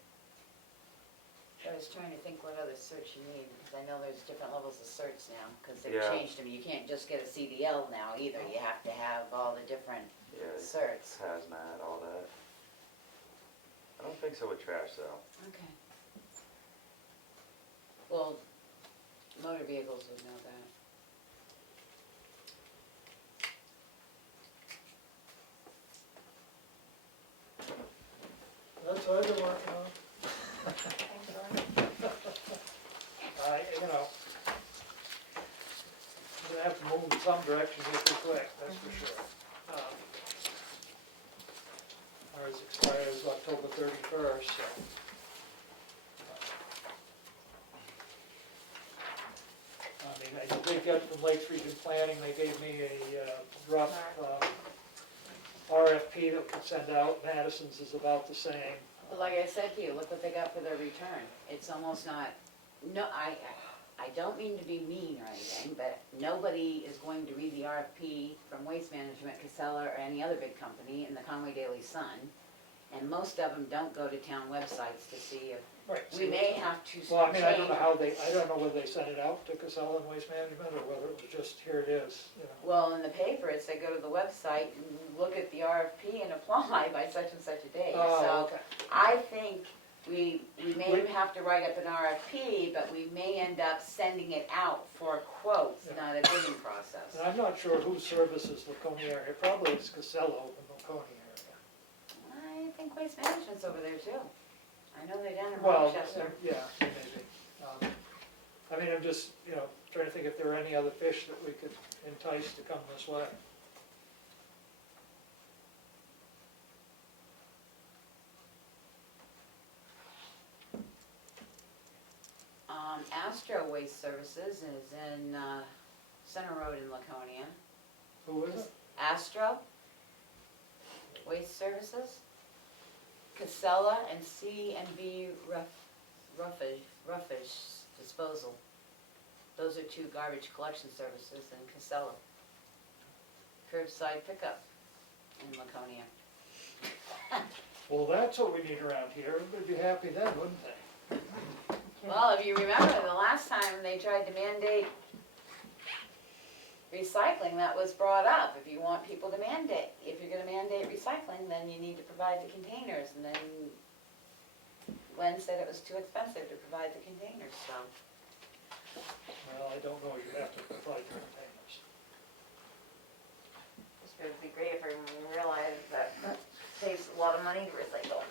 I was trying to think what other certs you need, because I know there's different levels of certs now, because they've Yeah. changed them. You can't just get a CDL now either, you have to have all the different Yeah, certs. hazmat, all that. I don't think so with trash though. Okay. Well, motor vehicles would know that. That's what I've been working on. You know, we're gonna have to move in some direction here pretty quick, that's for sure. Ours expires October 31st, so. I mean, I did get from Lakes Region Planning, they gave me a rough RFP that we could send out. Madison's is about the same. But like I said to you, look what they got for their return. It's almost not, no, I don't mean to be mean or anything, but nobody is going to read the RFP from Waste Management, Casella, or any other big company in the Conway Daily Sun. And most of them don't go to town websites to see if, Right. we may have to Well, I change. mean, I don't know how they, I don't know whether they sent it out to Casella and Waste Management, or whether it was just, here it is, you know. Well, in the paper, it said go to the website and look at the RFP and apply by such and such a date. Oh, So okay. I think we may have to write up an RFP, but we may end up sending it out for quotes, Yeah. not a bidding process. And I'm not sure who services Laconia area, probably it's Casella in the Laconia area. I think Waste Management's over there too. I know they're down in Well, Rochester. yeah, maybe. I mean, I'm just, you know, trying to think if there are any other fish that we could entice to come this way. Astro Waste Services is in, Center Road in Laconia. Who is it? Astro Waste Services, Casella, and C&B Roughage Disposal. Those are two garbage collection services in Casella. Curbside pickup in Laconia. Well, that's what we need around here. Everybody'd be happy then, wouldn't they? Well, if you remember, the last time they tried to mandate recycling, that was brought up. If you want people to mandate, if you're gonna mandate recycling, then you need to provide the containers, and then Glenn said it was too expensive to provide the containers, so. Well, I don't know, you have to provide your containers. It would be great if everyone realized that it saves a lot of money to recycle.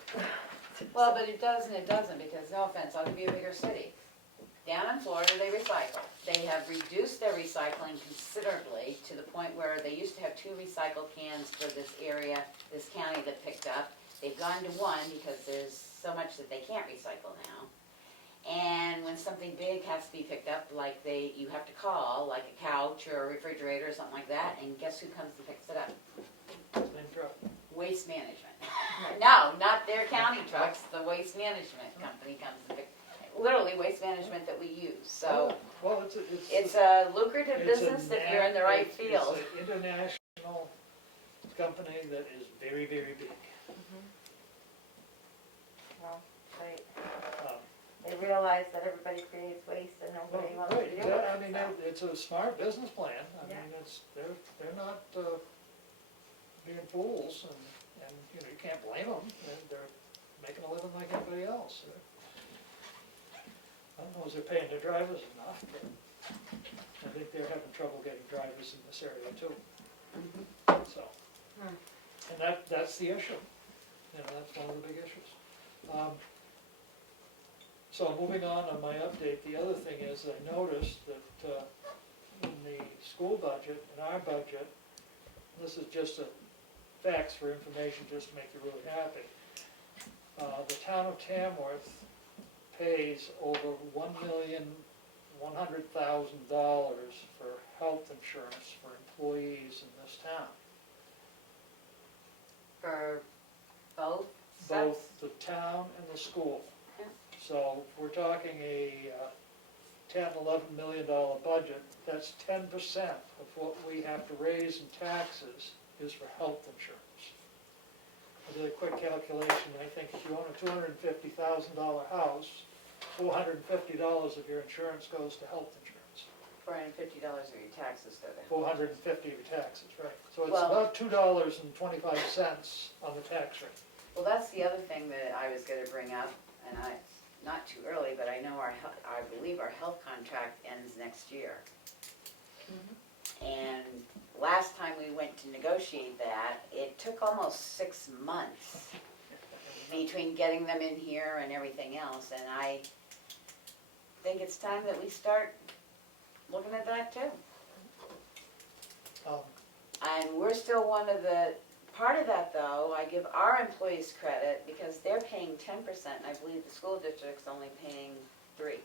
Well, but it does and it doesn't, because no offense, I'll give you a bigger city. Down in Florida, they recycle. They have reduced their recycling considerably to the point where they used to have 2 recycle cans for this area, this county that picked up. They've gone to 1 because there's so much that they can't recycle now. And when something big has to be picked up, like you have to call, like a couch or a refrigerator or something like that, and guess who comes and picks it up? Same truck. Waste Management. No, not their county trucks, the Waste Management company comes and picks, literally Waste Management that we use, so. Well, It's a lucrative it's a business if you're in the right field. It's an international company that is very, very big. Well, Um, they realize that everybody creates waste and nobody wants to Right, do it. yeah, I mean, so. it's a smart business plan. I Yeah. mean, they're not being fools, and, you know, you can't blame them. They're making a living like anybody else. I don't know if they're paying their drivers enough, but I think they're having trouble getting drivers in this area too. So, and that's the issue. You know, that's one of the big issues. So moving on my update, the other thing is I noticed that in the school budget, in our budget, this is just a facts for information just to make you really happy. The town of Tamworth pays over $1,100,000 for health insurance for employees in this town. For both sets? Both the town and the school. Yeah. So we're talking a $10–11 million budget. That's 10% of what we have to raise in taxes is for health insurance. I did a quick calculation. I think if you own a $250,000 house, $450 of your insurance goes to health insurance. $450 of your taxes go there. $450 of your taxes, right. So it's Well- about $2.25 on the tax rate. Well, that's the other thing that I was gonna bring up, and not too early, but I know I believe our health contract ends next year. And last time we went to negotiate that, it took almost 6 months between getting them in here and everything else, and I think it's time that we start looking at that too. And we're still one of the, part of that though, I give our employees credit because they're paying 10%, and I believe the school district's only paying 3%.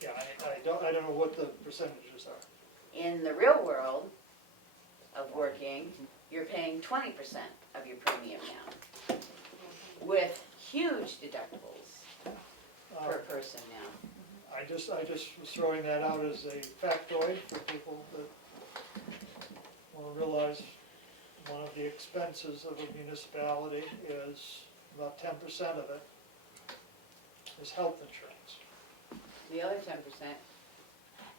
Yeah, I don't know what the percentages are. In the real world of working, you're paying 20% of your premium now, with huge deductibles per person now. I just was throwing that out as a factoid for people that want to realize one of the expenses of a municipality is about 10% of it is health insurance. The other 10%.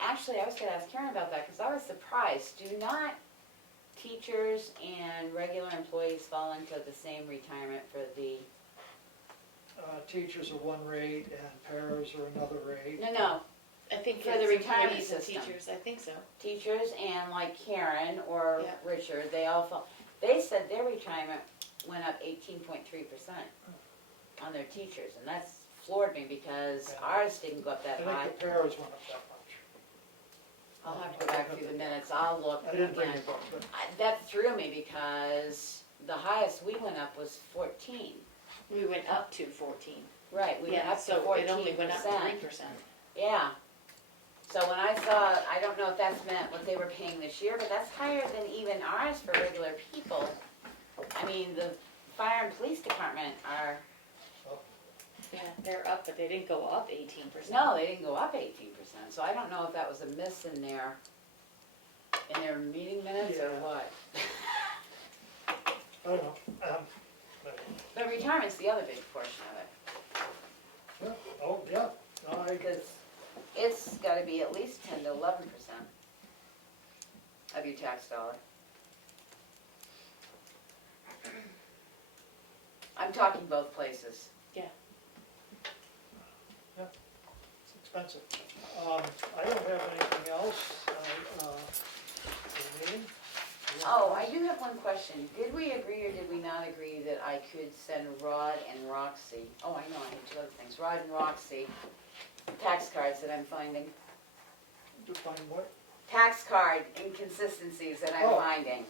Actually, I was gonna ask Karen about that, because I was surprised. Do not teachers and regular employees fall into the same retirement for the, Teachers are one rate and paras are another rate. no, I think For the it's retirement employees and system. teachers, I think so. teachers and like Karen or Yeah. Richard, they all fall, they said their retirement went up 18.3% on their teachers, and that's floored me because Yeah. ours didn't go up I that high. think the paras went up that much. I'll have to go back through the minutes, I'll look I didn't bring again. the book, but That threw me because the highest we went up was 14. We went up to 14. Right, we went Yeah, up to so 14%. it only went up 3%. Yeah. So when I saw, I don't know if that's meant what they were paying this year, but that's higher than even ours for regular people. I mean, the fire and police department are, Yeah, they're up, but they didn't go up 18%. no, they didn't go up 18%, so I don't know if that was a miss in their meeting minutes or Yeah. what. I don't know. But, But retirement's the other big portion of it, yeah, oh, yeah, no, because it's gotta be at least 10 to 11% of your tax dollar. I'm talking both places. it's expensive. I don't have anything else, for the meeting. Oh, I do have one question. Did we agree or did we not agree that I could send Rod and Roxy, oh, I know, I have two other things, Rod and Roxy, tax cards that I'm finding, To find what? tax card inconsistencies that I'm Oh. finding.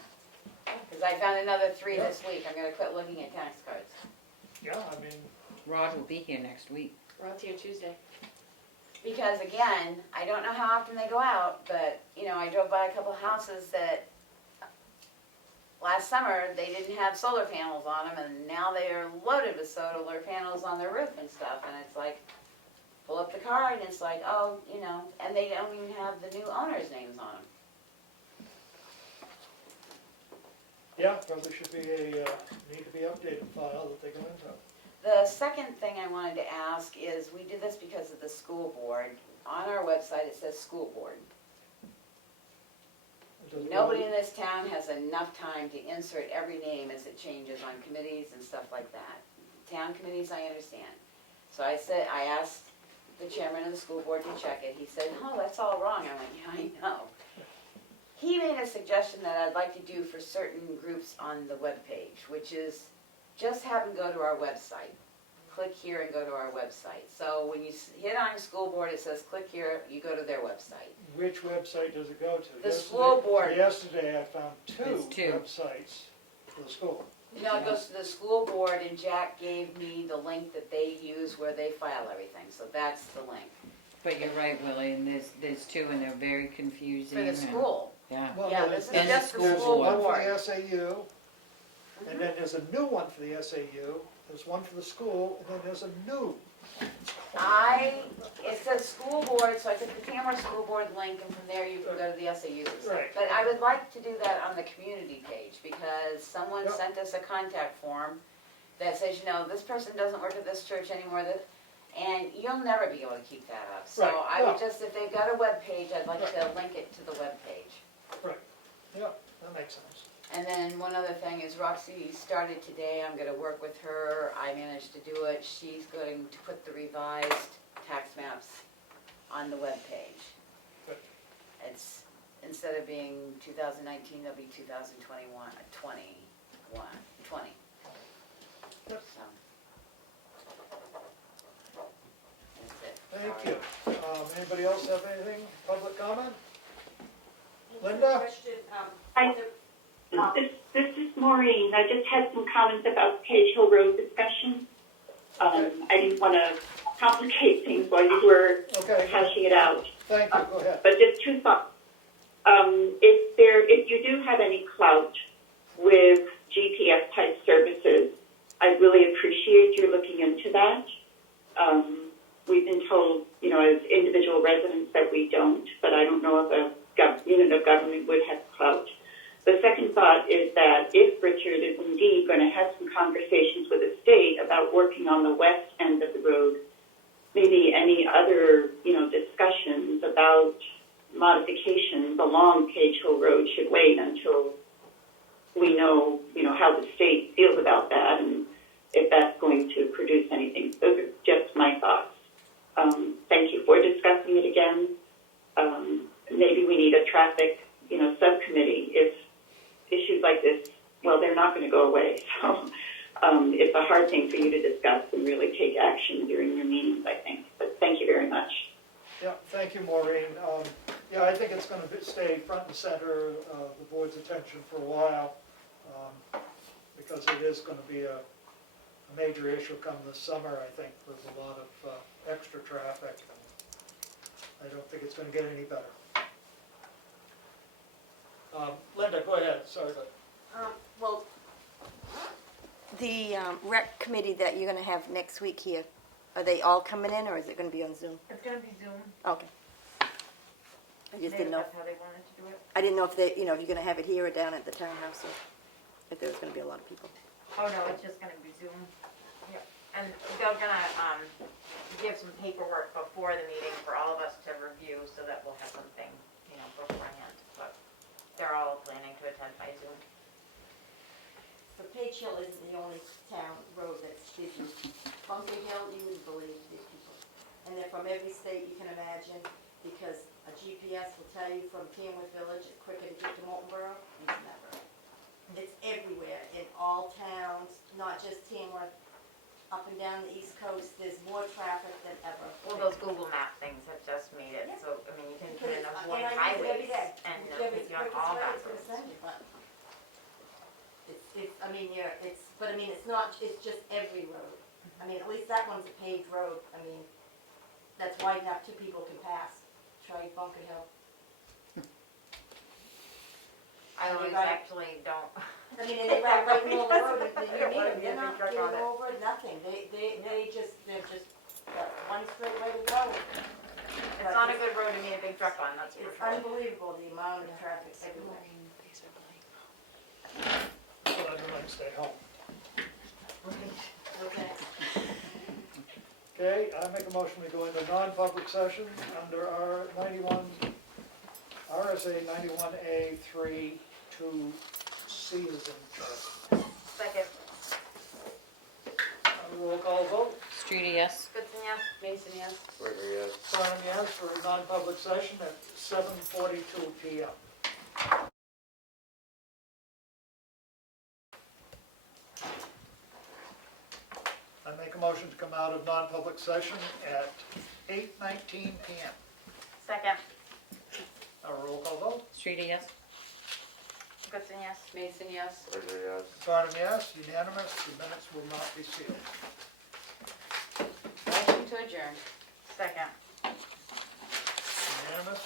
Because I found another 3 this week, I'm gonna quit looking at tax cards. Yeah, I mean, Rod will be here next week. We're out here Tuesday. Because again, I don't know how often they go out, but, you know, I drove by a couple houses that last summer, they didn't have solar panels on them, and now they are loaded with solar panels on their roof and stuff, and it's like, pull up the card, and it's like, oh, you know, and they don't even have the new owners' names on them. yeah, probably should be need to be updated file that they go into. The second thing I wanted to ask is, we did this because of the school board. On our website, it says school board. Does it Nobody go- in this town has enough time to insert every name as it changes on committees and stuff like that. Town committees, I understand. So I asked the chairman of the school board to check it. He said, oh, that's all wrong. I went, yeah, I know. He made a suggestion that I'd like to do for certain groups on the webpage, which is just have them go to our website. Click here and go to our website. So when you hit on the school board, it says click here, you go to their website. Which website does it go to? The Yesterday- school board. Yesterday I found There's two. websites for the school. No, it goes to the school board, and Jack gave me the link that they use where they file everything, so that's the link. But you're right, Willie, and there's two, and they're very confusing. For the and- school. Yeah. Well, Yeah, there's- this is just the there's school one for board. the SAU, and then there's a new one for the SAU, there's one for the school, and then there's a new. It says school board, so I took the Tamworth school board link, and from there you can go to the SAUs. Right. But I would like to do that on the community page, because someone Yep. sent us a contact form that says, you know, this person doesn't work at this church anymore, and you'll never be able to keep that up. So Right, I would yeah. just, if they've got a web page, I'd like to link it to the web page. Yeah, that makes sense. And then one other thing is Roxy started today, I'm gonna work with her, I managed to do it, she's going to put the revised tax maps on the webpage. Good. It's, instead of being 2019, they'll be 2021, 20. Yep. So. That's it. Thank Sorry. you. Anybody else have anything, public comment? Linda? Question, I- This is Maureen. I just had some comments about the Page Hill Road discussion. I didn't want to complicate things while you were Okay, hashing it out. thank you, go ahead. But just two thoughts. If you do have any clout with GPS type services, I really appreciate you looking into that. We've been told, as individual residents that we don't, but I don't know if a unit of government would have clout. The second thought is that if Richard is indeed going to have some conversations with the state about working on the west end of the road, maybe any other, discussions about modifications along Page Hill Road should wait until we know, how the state feels about that and if that's going to produce anything. Those are just my thoughts. Thank you for discussing it again. Maybe we need a traffic, subcommittee if issues like this, well, they're not going to go away. So it's a hard thing for you to discuss and really take action during your meetings, I think. But thank you very much. Yeah, thank you, Maureen. Yeah, I think it's going to stay front and center of the board's attention for a while, because it is going to be a major issue come this summer, I think, with a lot of extra traffic. And I don't think it's going to get any better. Linda, go ahead, sorry. Well, the rec committee that you're gonna have next week here, are they all coming in, or is it gonna be on Zoom? It's gonna be Zoom. Okay. I just didn't know, That's how they wanted to do it. I didn't know if they, if you're gonna have it here or down at the townhouse, or if there was gonna be a lot of people. Oh, no, it's just gonna be Zoom. Yep. And they're gonna, give some paperwork before the meeting for all of us to review, so that we'll have something, beforehand, but they're all planning to attend by Zoom. So Page Hill isn't the only town road that's busy. Bunker Hill, you wouldn't believe these people. And they're from every state you can imagine, because a GPS will tell you from Tamworth Village, it's quicker to get to Moultonborough. It's never. It's everywhere, in all towns, not just Tamworth. Up and down the East Coast, there's more traffic than ever. Well, those Google Map things have just made it, Yeah. so, you can Because put in it's- avoid and I use it every highways, day. and Whichever it'll is take you on quickest all way, back it's gonna roads. send you, but it's not, it's just every road. At least that one's a paved road. That's wide enough two people can pass. Try Bunker Hill. I always actually don't. And they ride right in the middle of the road, and I you don't need wanna them, be a they're not big truck getting on it. over, nothing. They're just one straight way to go. It's not a good road to meet a big truck on, that's for It's sure. unbelievable, the amount of traffic everywhere. But I'd like to stay home. Okay. Okay, I make a motion to go into non-public session under RSA 91A 3(2)C is in charge. Second, Roll call vote. Streety, yes? Goodson, yes? Mason, yes? Gregory, yes. Simon, yes, for a non-public session at 7:42 PM. I make a motion to come out of non-public session at 8:19 PM. Second, A roll call vote. Streety, yes? Goodson, yes? Mason, yes? Gregory, yes. Simon, yes, unanimous, the minutes will not be sealed. Motion to adjourn. Second. Unanimous?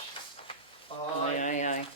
Aye, aye, aye.